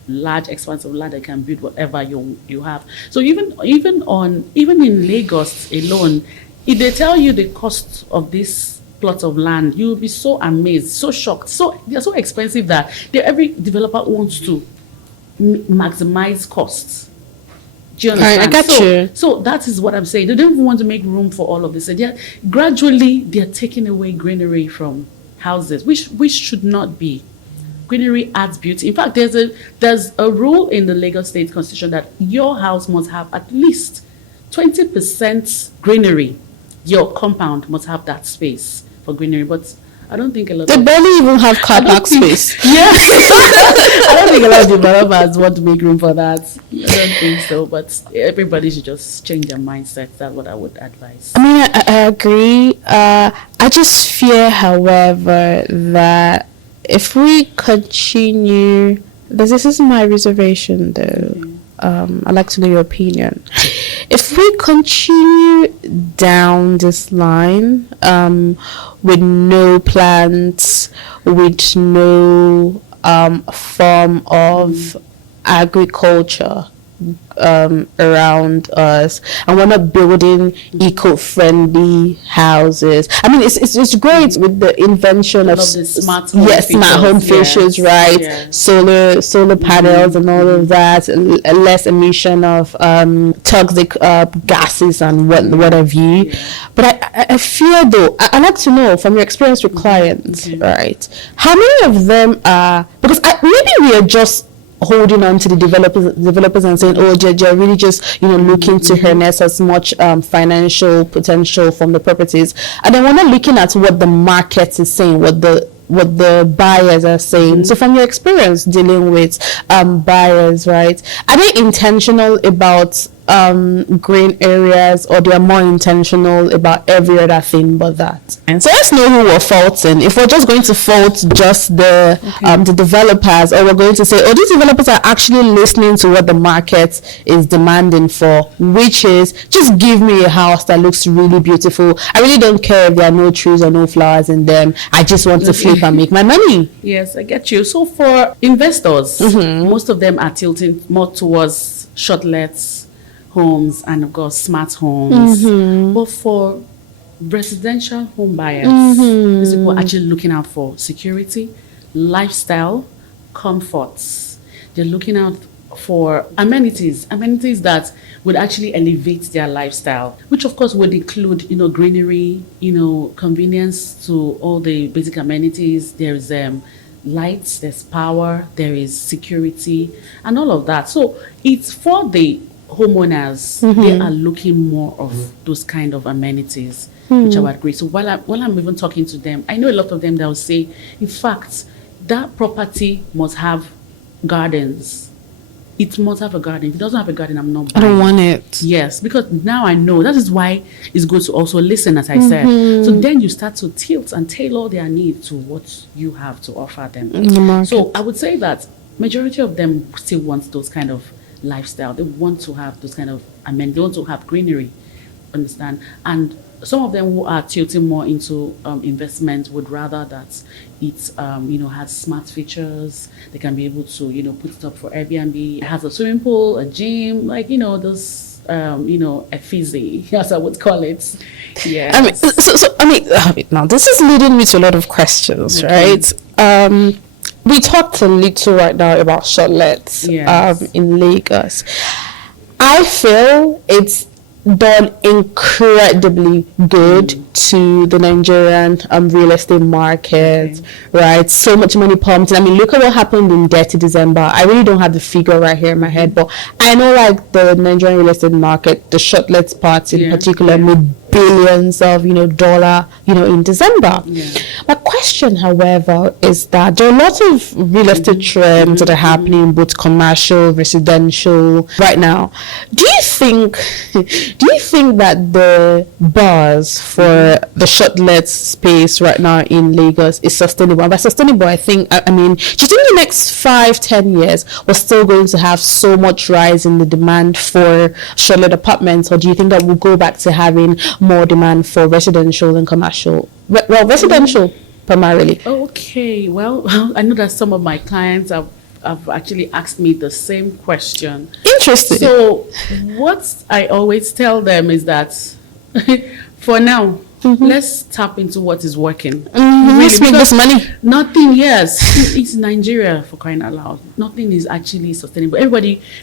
large expanse of land that can build whatever you have. So even in Lagos alone, if they tell you the cost of this plot of land, you will be so amazed, so shocked. So they're so expensive that every developer wants to maximize costs. Do you understand? I got you. So that is what I'm saying. They don't even want to make room for all of this. And gradually they're taking away greenery from houses, which should not be. Greenery adds beauty. In fact, there's a rule in the Lagos State Constitution that your house must have at least 20% greenery. Your compound must have that space for greenery. But I don't think a lot they barely even have car park space. Yeah. I don't think a lot of developers want to make room for that. I don't think so. But everybody should just change their mindset. That's what I would advise. I mean, I agree. I just fear, however, that if we continue, this is my reservation though. I'd like to know your opinion. If we continue down this line with no plants, with no form of agriculture around us, and we're not building eco-friendly houses. I mean, it's great with the invention of the smart home features, right? Yes. Solar panels and all of that, less emission of toxic gases and what have you. Yeah. But I fear though, I'd like to know from your experience with clients, right? How many of them are, because maybe we are just holding on to the developers and saying, oh, they're really just looking to harness as much financial potential from the properties, and then we're not looking at what the market is saying, what the buyers are saying. So from your experience dealing with buyers, right, are they intentional about green areas, or they are more intentional about every other thing but that? And so let's know who we're faulting. If we're just going to fault just the developers, or we're going to say, oh, these developers are actually listening to what the market is demanding for, which is just give me a house that looks really beautiful. I really don't care if there are no trees or no flowers in them. I just want to flip and make my money. Yes, I get you. So for investors, most of them are tilting more towards shortlets, homes and of course smart homes. But for residential home buyers, these people are actually looking out for security, lifestyle, comforts. They're looking out for amenities that would actually elevate their lifestyle, which of course would include, greenery, convenience to all the basic amenities. There's lights, there's power, there is security, and all of that. So it's for the homeowners. They are looking more of those kind of amenities, which I would agree. So while I'm even talking to them, I know a lot of them that will say, in fact, that property must have gardens. It must have a garden. If it doesn't have a garden, I'm not buying. I don't want it. Yes, because now I know. That is why it's good to also listen, as I said. So then you start to tilt and tailor their need to what you have to offer them. So I would say that majority of them still want those kind of lifestyle. They want to have those kind of, they want to have greenery, understand? And some of them who are tilting more into investment would rather that it has smart features. They can be able to put it up for Airbnb. It has a swimming pool, a gym, those a fizzy, as I would call it. Yeah. Now this is leading me to a lot of questions, right? We talked a little right now about shortlets in Lagos. I feel it's done incredibly good to the Nigerian real estate market, right? So much money pumped. Look at what happened in Dirty December. I really don't have the figure right here in my head, but I know the Nigerian real estate market, the shortlets part in particular, made billions of dollar in December. My question, however, is that there are lots of real estate trends that are happening, both commercial, residential, right now. Do you think that the buzz for the shortlets space right now in Lagos is sustainable? And by sustainable, do you think the next 5-10 years we're still going to have so much rise in the demand for shortlet apartments, or do you think that we'll go back to having more demand for residential and commercial? Well, residential primarily. Okay, well, I know that some of my clients have actually asked me the same question. Interesting. So what I always tell them is that for now, let's tap into what is working. Let's make this money. Nothing, it's Nigeria, for crying out loud. Nothing is actually sustainable.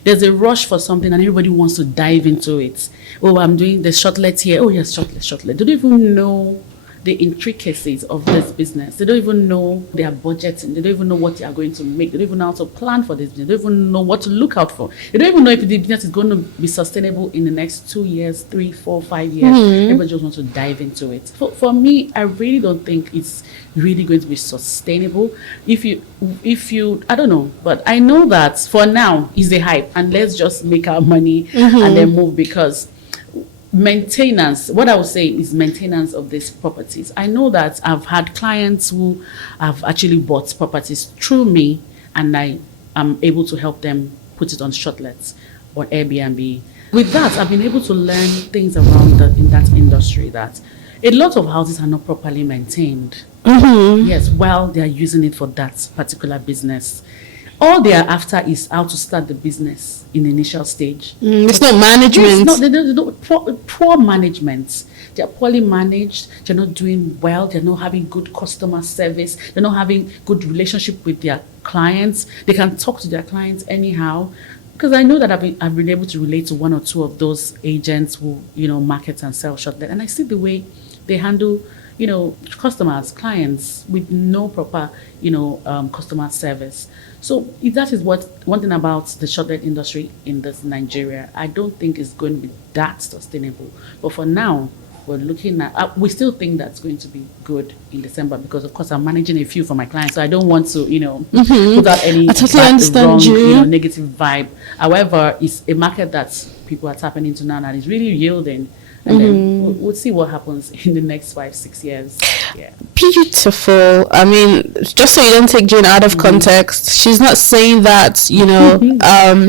There's a rush for something and everybody wants to dive into it. Oh, I'm doing the shortlet here. Oh yes, shortlet. They don't even know the intricacies of this business. They don't even know their budgeting. They don't even know what they are going to make. They don't even know how to plan for this business. They don't even know what to look out for. They don't even know if the business is going to be sustainable in the next 2 years, 3, 4, 5 years. Everybody just wants to dive into it. For me, I really don't think it's really going to be sustainable. If you, I don't know, but I know that for now is the hype, and let's just make our money and then move, because maintenance, what I would say is maintenance of these properties. I know that I've had clients who have actually bought properties through me, and I am able to help them put it on shortlets or Airbnb. With that, I've been able to learn things around in that industry, that a lot of houses are not properly maintained. Yes, while they are using it for that particular business. All they are after is how to start the business in the initial stage. It's not management. Poor management. They are poorly managed. They're not doing well. They're not having good customer service. They're not having good relationship with their clients. They can talk to their clients anyhow. Because I know that I've been able to relate to one or two of those agents who market and sell shortlet, and I see the way they handle customers, clients with no proper customer service. So that is one thing about the shortlet industry in this Nigeria. I don't think it's going to be that sustainable. But for now, we're looking at, we still think that's going to be good in December, because of course I'm managing a few for my clients, so I don't want to put out any wrong negative vibe. However, it's a market that people are tapping into now that is really yielding. And then we'll see what happens in the next 5-6 years. Yeah. Beautiful. Just so you don't take Jane out of context, she's not saying that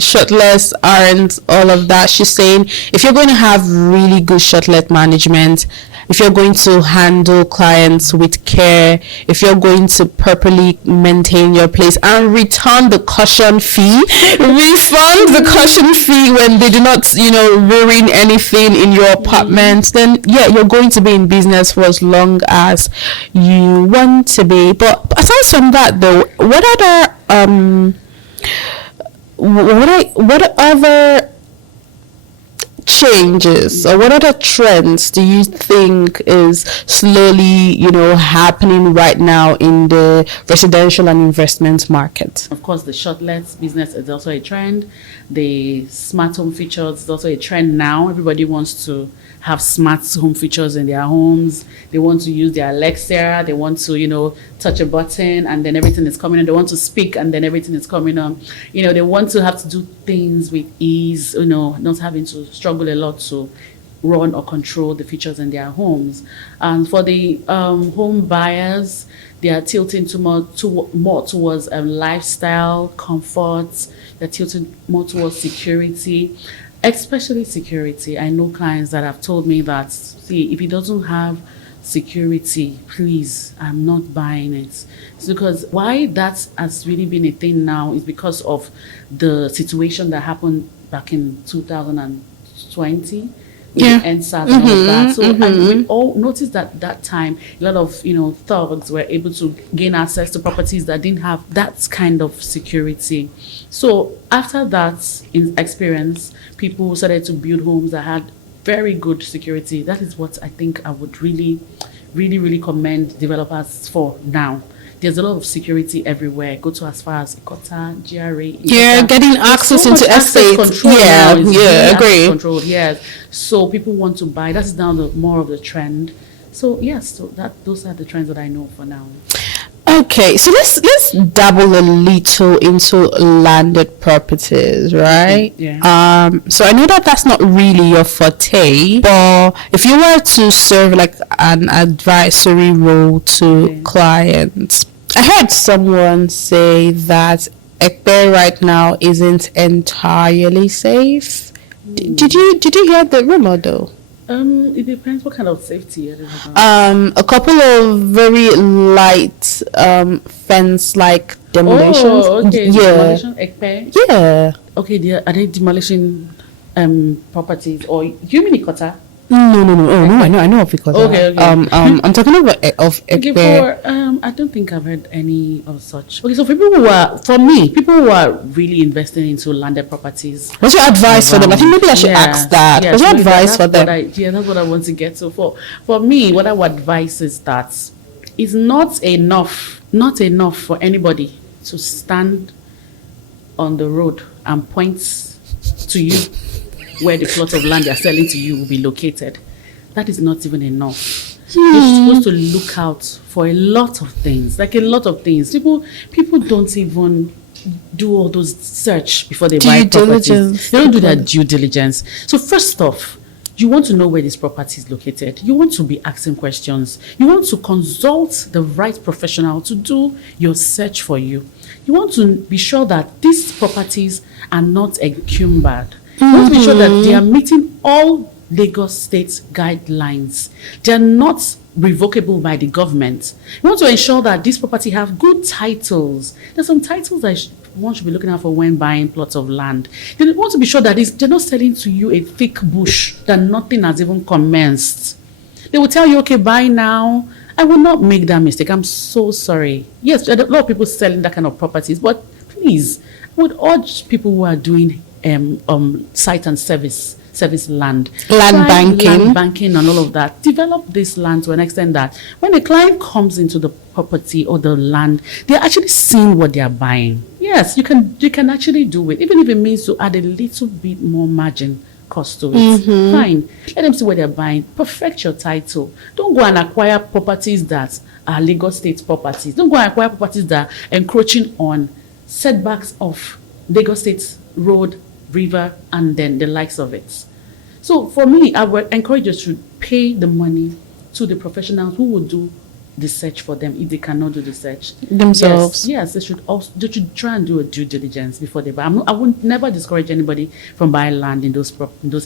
shortlets aren't all of that. She's saying if you're going to have really good shortlet management, if you're going to handle clients with care, if you're going to properly maintain your place and return the caution fee, refund the caution fee when they do not, ruin anything in your apartment, then yeah, you're going to be in business for as long as you want to be. But aside from that, though, what other changes or what other trends do you think is slowly happening right now in the residential and investment market? Of course, the shortlets business is also a trend. The smart home features is also a trend now. Everybody wants to have smart home features in their homes. They want to use their Alexa. They want to touch a button and then everything is coming on. They want to speak and then everything is coming on. They want to have to do things with ease, not having to struggle a lot to run or control the features in their homes. And for the home buyers, they are tilting more towards lifestyle, comfort. They're tilting more towards security, especially security. I know clients that have told me that, see, if it doesn't have security, please, I'm not buying it. It's because why that has really been a thing now is because of the situation that happened back in 2020. And SARS and all that. So and we all noticed that time a lot of thugs were able to gain access to properties that didn't have that kind of security. So after that experience, people started to build homes that had very good security. That is what I think I would really, really, really commend developers for now. There's a lot of security everywhere. Go to as far as Ikota, GRA. Yeah, getting access into estates. Agree. Controlled, yes. So people want to buy. That's now more of the trend. So yes, those are the trends that I know for now. Okay, so let's dabble a little into landed properties, right? Yeah. So I know that that's not really your forte, but if you were to serve like an advisory role to clients, I heard someone say that Ekpe right now isn't entirely safe. Did you hear the rumor though? It depends what kind of safety it is about. A couple of very light fence-like demolitions. Oh, okay. Yeah. Demolition, Ekpe? Yeah. Okay, are they demolishing properties or you mean Ikota? No. Oh no, I know of because okay. I'm talking about of Ekpe. I don't think I've heard any of such. Okay, so people who are really investing into landed properties. What's your advice for them? I think maybe I should ask that. What's your advice for them? That's what I want to get to. For me, what I would advise is that it's not enough for anybody to stand on the road and point to you where the plot of land they're selling to you will be located. That is not even enough. You're supposed to look out for a lot of things. People don't even do all those search before they buy properties. They don't do their due diligence. So first off, you want to know where this property is located. You want to be asking questions. You want to consult the right professional to do your search for you. You want to be sure that these properties are not encumbered. You want to be sure that they are meeting all Lagos State guidelines. They are not revocable by the government. You want to ensure that this property have good titles. There's some titles that one should be looking out for when buying plots of land. They want to be sure that they're not selling to you a thick bush that nothing has even commenced. They will tell you, okay, buy now. I will not make that mistake. I'm so sorry. Yes, there are a lot of people selling that kind of properties, but please, I would urge people who are doing site and service land banking and all of that, develop this land to an extent that when a client comes into the property or the land, they're actually seeing what they are buying. Yes, you can actually do it, even if it means to add a little bit more margin cost to it. Fine, let them see what they're buying. Perfect your title. Don't go and acquire properties that are Lagos State properties. Don't go and acquire properties that are encroaching on setbacks of Lagos State road, river, and then the likes of it. So for me, I would encourage you to pay the money to the professionals who will do the search for them if they cannot do the search themselves. Yes, they should try and do a due diligence before they buy. I would never discourage anybody from buying land in those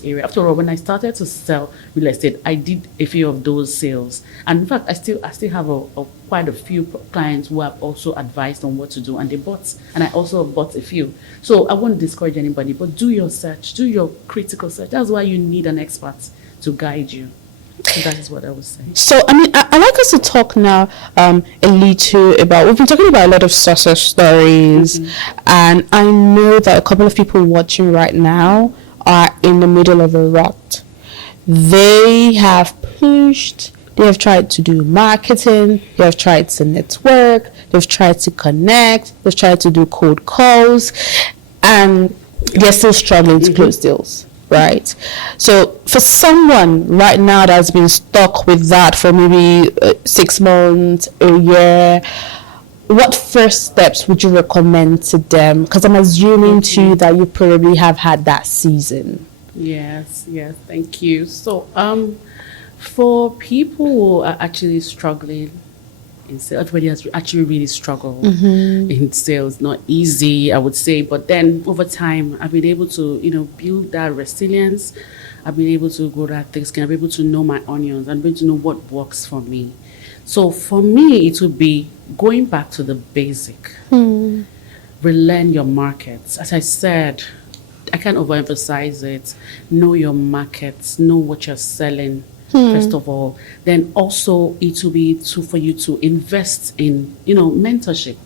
areas. After all, when I started to sell real estate, I did a few of those sales, and in fact, I still have quite a few clients who have also advised on what to do, and they bought, and I also bought a few. So I won't discourage anybody, but do your search, do your critical search. That's why you need an expert to guide you. So that is what I was saying. So, I mean, I'd like us to talk now a little about, we've been talking about a lot of success stories, and I know that a couple of people watching right now are in the middle of a rut. They have pushed, they have tried to do marketing, they have tried to network, they've tried to connect, they've tried to do cold calls, and they're still struggling to close deals. Right. So for someone right now that's been stuck with that for maybe 6 months, a year, what first steps would you recommend to them? Because I'm assuming too that you probably have had that season. Yes, thank you. So for people who are actually struggling in sales, everybody has actually really struggled in sales. Not easy, I would say, but then over time, I've been able to, build that resilience. I've been able to grow that thick skin. I've been able to know my onions. I've been able to know what works for me. So for me, it would be going back to the basic. Relearn your markets. As I said, I can't overemphasize it. Know your markets. Know what you're selling. First of all, then also it will be for you to invest in, mentorship.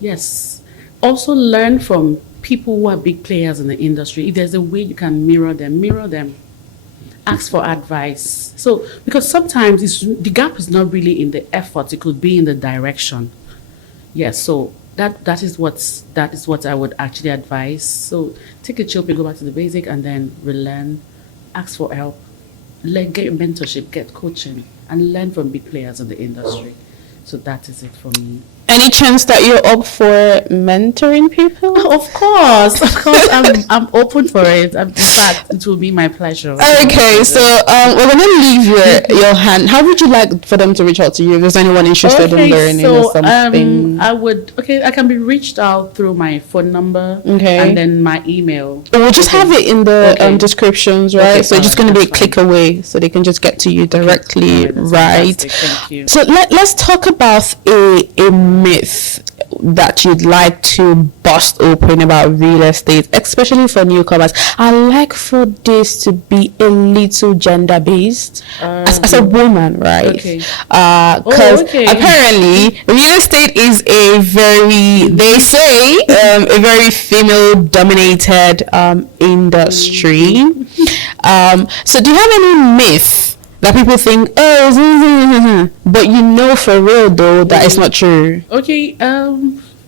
Yes. Also learn from people who are big players in the industry. If there's a way you can mirror them. Ask for advice. So, because sometimes the gap is not really in the effort, it could be in the direction. Yes. So that is what I would actually advise. So take a chill pill, go back to the basic, and then relearn, ask for help. Get mentorship, get coaching, and learn from big players in the industry. So that is it for me. Any chance that you're up for mentoring people? Of course, I'm open for it. In fact, it will be my pleasure. Okay, so we're gonna leave your hand. How would you like for them to reach out to you if there's anyone interested in learning or something? I can be reached out through my phone number, and then my email. We'll just have it in the descriptions, right? So it's just going to be a click away, so they can just get to you directly, right? Thank you. So let's talk about a myth that you'd like to bust open about real estate, especially for newcomers. I like for this to be a little gender based, as a woman, right? Okay. Because apparently real estate is a very female dominated industry. So do you have any myth that people think, but for real though that it's not true? Okay.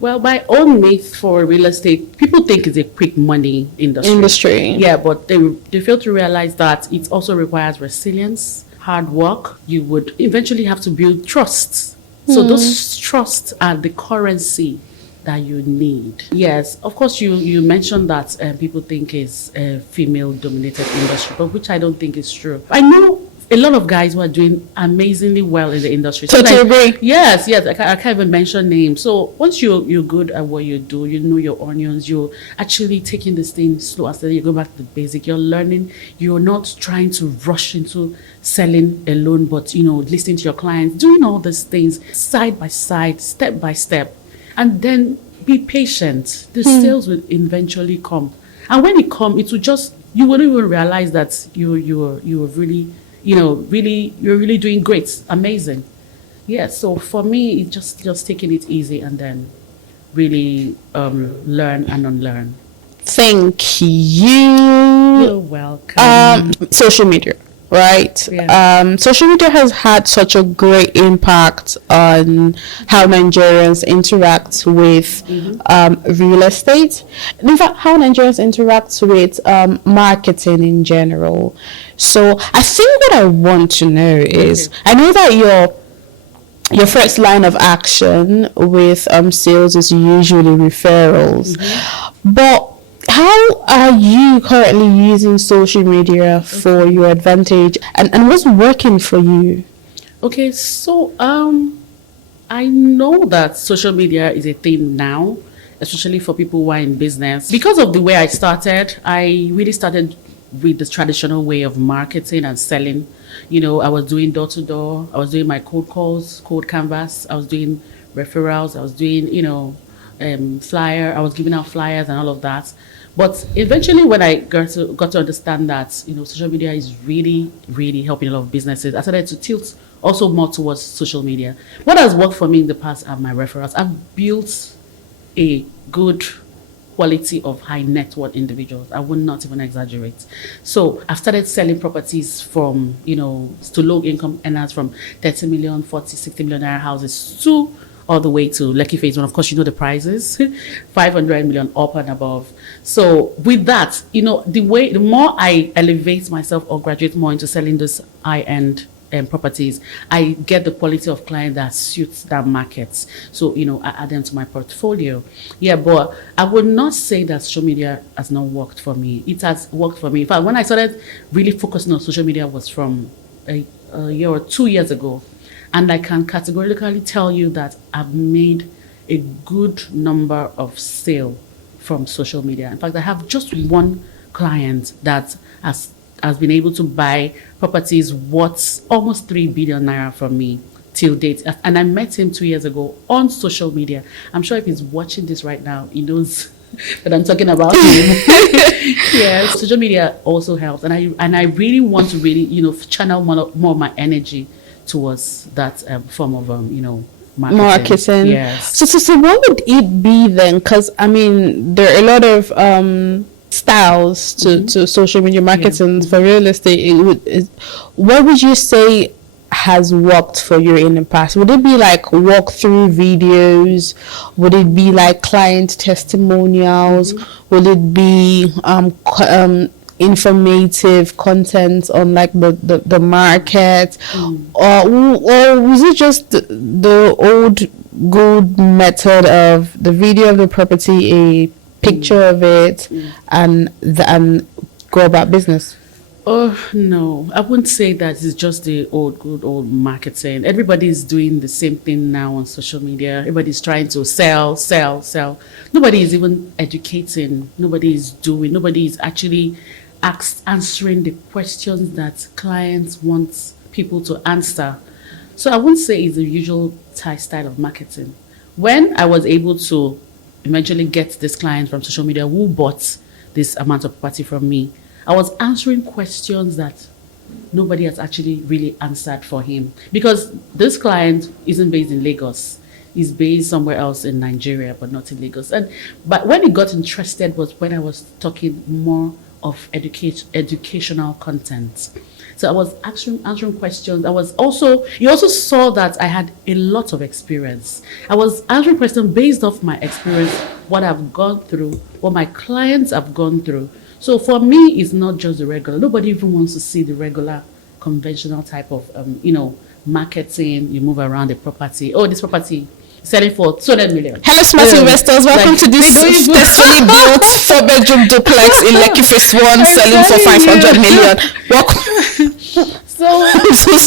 Well, my own myth for real estate, people think it's a quick money industry. Yeah, but they fail to realize that it also requires resilience, hard work. You would eventually have to build trust. So those trusts are the currency that you need. Yes, of course, you mentioned that people think it's a female-dominated industry, but which I don't think is true. I know a lot of guys who are doing amazingly well in the industry. Totally agree. Yes. I can't even mention names. So once you're good at what you do, you know your onions, you're actually taking this thing slow and steady, you go back to the basic, you're learning, you're not trying to rush into selling alone, but, listening to your clients, doing all these things side by side, step by step, and then be patient. The sales will eventually come. And when it comes, it will just, you wouldn't even realize that you were really, you're really doing great, amazing. Yeah, so for me, it's just taking it easy and then really learn and unlearn. Thank you. You're welcome. Social media, right? Yeah. Social media has had such a great impact on how Nigerians interact with real estate. In fact, how Nigerians interact with marketing in general. So I think what I want to know is, I know that your first line of action with sales is usually referrals, but how are you currently using social media for your advantage, and what's working for you? Okay, so I know that social media is a thing now, especially for people who are in business. Because of the way I started, I really started with the traditional way of marketing and selling. I was doing door to door, I was doing my cold calls, cold canvas, I was doing referrals, I was doing, flyer, I was giving out flyers and all of that. But eventually, when I got to understand that social media is really, really helping a lot of businesses, I started to tilt also more towards social media. What has worked for me in the past are my referrals. I've built a good quality of high net worth individuals. I would not even exaggerate. So I've started selling properties from, to low income earners from 30 million, 40, 60 million naira houses to all the way to Lucky Phase 1. Of course, the prices, 500 million up and above. So with that, the more I elevate myself or graduate more into selling this high-end properties, I get the quality of client that suits that market. So, I add them to my portfolio. Yeah, but I would not say that social media has not worked for me. It has worked for me. In fact, when I started really focusing on social media was from a year or 2 years ago. And I can categorically tell you that I've made a good number of sales from social media. In fact, I have just one client that has been able to buy properties worth almost 3 billion naira from me till date. And I met him 2 years ago on social media. I'm sure if he's watching this right now, he knows that I'm talking about him. Yeah, social media also helps. And I really want to really, channel more of my energy towards that form of, marketing. Yes. So what would it be then? Because, there are a lot of styles to social media marketing. For real estate. What would you say has worked for you in the past? Would it be like walkthrough videos? Would it be like client testimonials? Would it be informative content on like the market, or was it just the old good method of the video of the property, a picture of it, and go about business? Oh, no, I wouldn't say that it's just the good old marketing. Everybody's doing the same thing now on social media. Everybody's trying to sell. Nobody is even educating. Nobody is actually answering the questions that clients want people to answer. So I wouldn't say it's the usual style of marketing. When I was able to eventually get this client from social media who bought this amount of property from me, I was answering questions that nobody has actually really answered for him. Because this client isn't based in Lagos. He's based somewhere else in Nigeria, but not in Lagos. But when he got interested was when I was talking more of educational content. So I was answering questions. He also saw that I had a lot of experience. I was answering questions based off my experience, what I've gone through, what my clients have gone through. So for me, it's not just the regular. Nobody even wants to see the regular, conventional type of, marketing. You move around the property. Oh, this property selling for 200 million. Hello, smart investors. Welcome to this successfully built 4-bedroom duplex in Lucky Phase 1 selling for 500 million. Welcome. So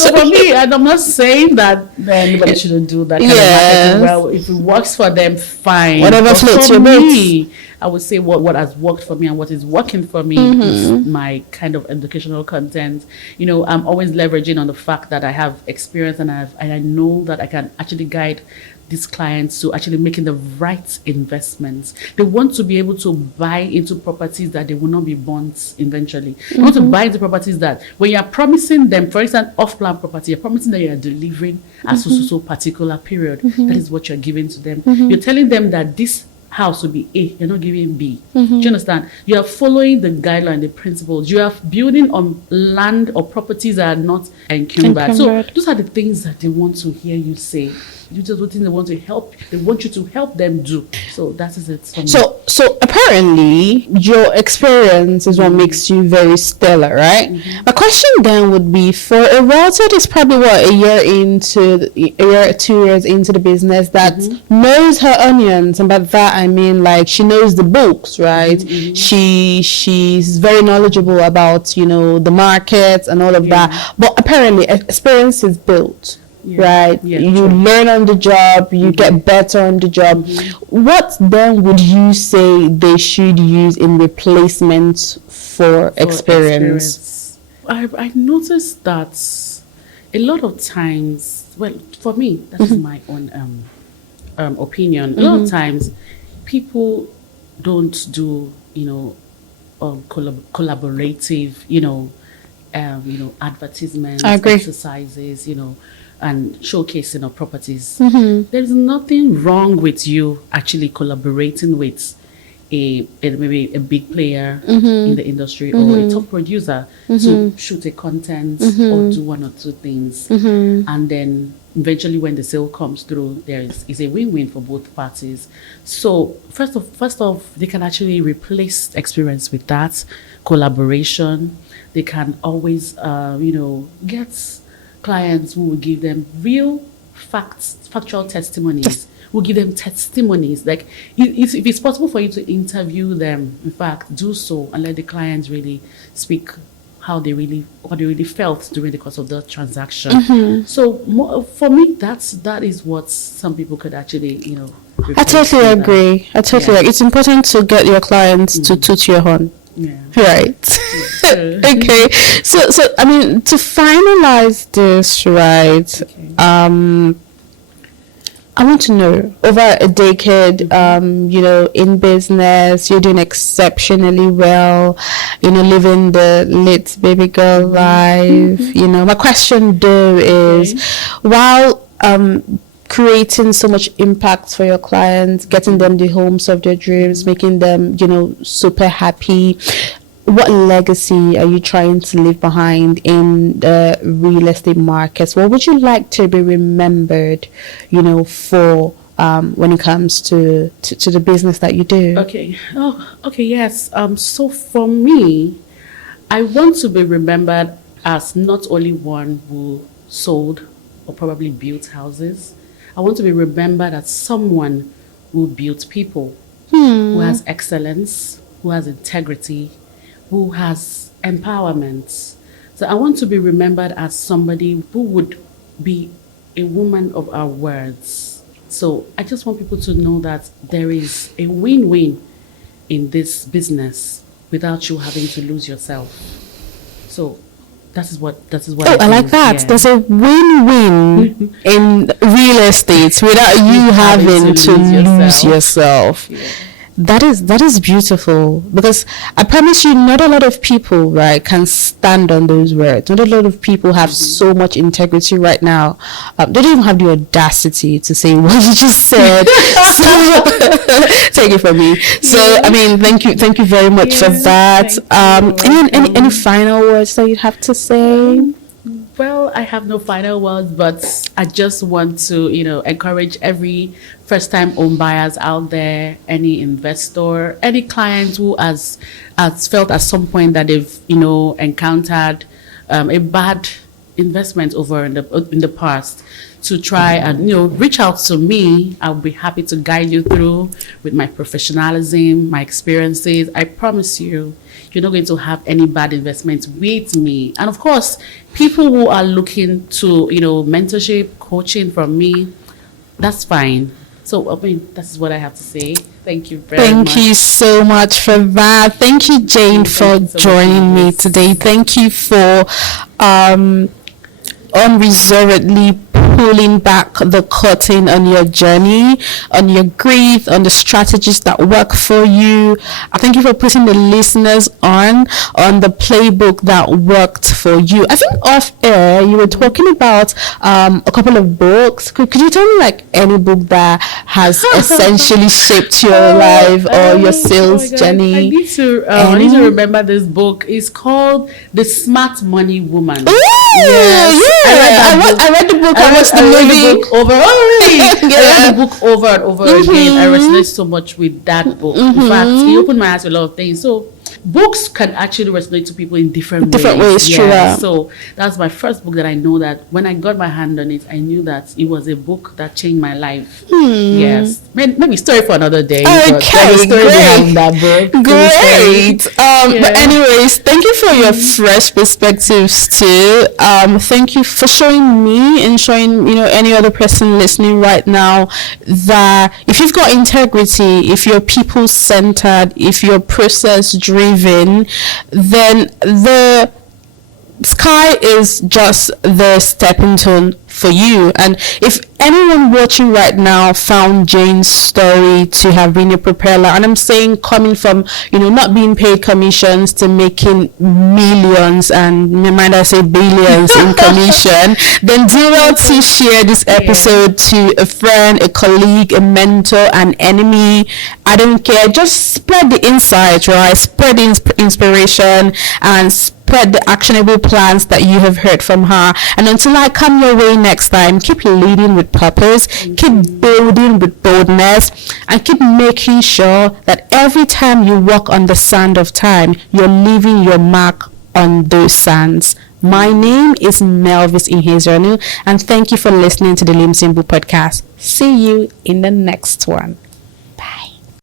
for me, and I'm not saying that anybody shouldn't do that kind of marketing. Well, if it works for them, fine. Whatever floats your boat. I would say what has worked for me and what is working for me is my kind of educational content. I'm always leveraging on the fact that I have experience and I know that I can actually guide these clients to actually making the right investments. They want to be able to buy into properties that they will not be burnt eventually. They want to buy into properties that when you are promising them, for instance, off-plan property, you're promising that you are delivering a so particular period. That is what you're giving to them. You're telling them that this house will be A, you're not giving B. Do you understand? You are following the guideline, the principles. You are building on land or properties that are not encumbered. So those are the things that they want to hear you say. You just what they want to help. They want you to help them do. So that is it. For me. So apparently your experience is what makes you very stellar, right? My question then would be, for a realtor that's probably 2 years into the business, that knows her onions, and by that I mean like she knows the books, right? She's very knowledgeable about the markets and all of that. But apparently experience is built. right? Yeah, You true. learn on the job, you get better on the job. What then would you say they should use in replacement for experience? I noticed that a lot of times, well, for me, that is my own opinion. A lot of times, people don't do, collaborative, advertisements, I agree. exercises, and showcasing of properties. There is nothing wrong with you actually collaborating with maybe a big player in the industry or a top producer to shoot a content or do one or two things, and then eventually when the sale comes through, is a win-win for both parties. So first off, they can actually replace experience with that collaboration. They can always get clients who will give them real factual testimonies. We'll give them testimonies. Like, if it's possible for you to interview them, in fact, do so and let the clients really speak what they really felt during the course of the transaction. So for me, that is what some people could actually, I totally agree. Agree. It's important to get your clients to toot your horn. Yeah. Right. Yeah. Okay. So I mean, to finalize this, right? Okay. I want to know, over a decade, in business, you're doing exceptionally well, living the lit baby girl life. My question though is, while creating so much impact for your clients, getting them the homes of their dreams, making them, super happy, what legacy are you trying to leave behind in the real estate markets? What would you like to be remembered, for when it comes to the business that you do? Okay. Oh, okay. Yes. So for me, I want to be remembered as not only one who sold or probably built houses. I want to be remembered as someone who built people, who has excellence, who has integrity, who has empowerment. So I want to be remembered as somebody who would be a woman of our words. So I just want people to know that there is a win-win in this business without you having to lose yourself. So that is what I like that. Yeah. There's a win-win in real estate without you having to lose yourself. Yeah. That is beautiful, because I promise you, not a lot of people, right, can stand on those words. Not a lot of people have so much integrity right now. They don't even have the audacity to say what you just said. So, take it from me. So, I mean, thank you very much for that. Any final words that you have to say? Well, I have no final words, but I just want to, encourage every first-time home buyers out there, any investor, any client who has felt at some point that they've, encountered a bad investment over in the past, to try and reach out to me. I'll be happy to guide you through with my professionalism, my experiences. I promise you, you're not going to have any bad investments with me. And of course, people who are looking to, mentorship, coaching from me, that's fine. So, that's what I have to say. Thank you very much. Thank you so much for that. Thank you, Jane, for joining me today. Thank you for unreservedly pulling back the curtain on your journey, on your grief, on the strategies that work for you. I thank you for putting the listeners on the playbook that worked for you. I think off air you were talking about a couple of books. Could you tell me, like, any book that has essentially shaped your life or your sales journey? I need to remember this book. It's called The Smart Money Woman. Yes. I read the book. I watched the movie. I read the book over and over again. I resonated so much with that book. In fact, it opened my eyes to a lot of things. So books can actually resonate to people in different ways. True. So that's my first book that I know that when I got my hand on it, I knew that it was a book that changed my life. Yes, maybe story for another day. Okay, great. That book. Great. But anyways, thank you for your fresh perspectives too. Thank you for showing me and showing any other person listening right now that if you've got integrity, if you're people centered, if you're process driven, then the sky is just the stepping stone for you. And if anyone watching right now found Jane's story to have been a propeller, and I'm saying coming from not being paid commissions to making millions, and might I say billions in commission, then do well to share this episode to a friend, a colleague, a mentor, an enemy. I don't care, just spread the insight, right? Spread the inspiration and spread the actionable plans that you have heard from her. And until I come your way next time, keep leading with purpose, keep building with boldness, and keep making sure that every time you walk on the sand of time, you're leaving your mark on those sands. My name is Melvis Inhezonu, and thank you for listening to the LIMBsimple Podcast. See you in the next one.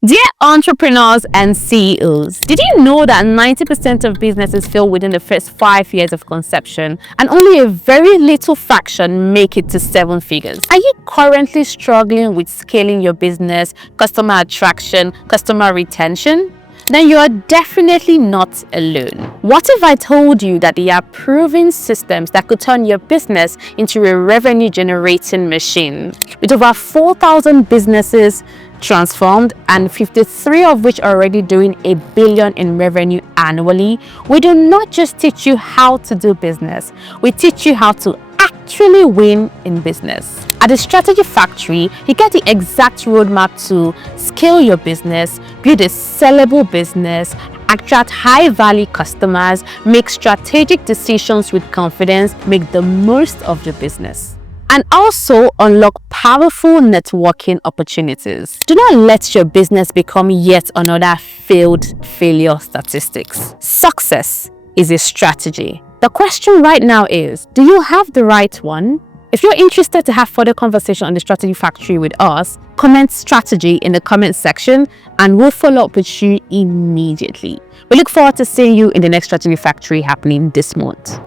Dear entrepreneurs and CEOs, did you know that 90% of businesses fail within the first 5 years of conception and only a very little fraction make it to 7 figures? Are you currently struggling with scaling your business, customer attraction, customer retention? Then you are definitely not alone. What if I told you that there are proven systems that could turn your business into a revenue generating machine? With over 4,000 businesses transformed and 53 of which are already doing $1 billion in revenue annually, we do not just teach you how to do business, we teach you how to actually win in business. At the Strategy Factory, you get the exact roadmap to scale your business, build a sellable business, attract high-value customers, make strategic decisions with confidence, make the most of your business, and also unlock powerful networking opportunities. Do not let your business become yet another failure statistics. Success is a strategy. The question right now is, do you have the right one? If you're interested to have further conversation on the Strategy Factory with us, comment strategy in the comment section and we'll follow up with you immediately. We look forward to seeing you in the next Strategy Factory happening this month.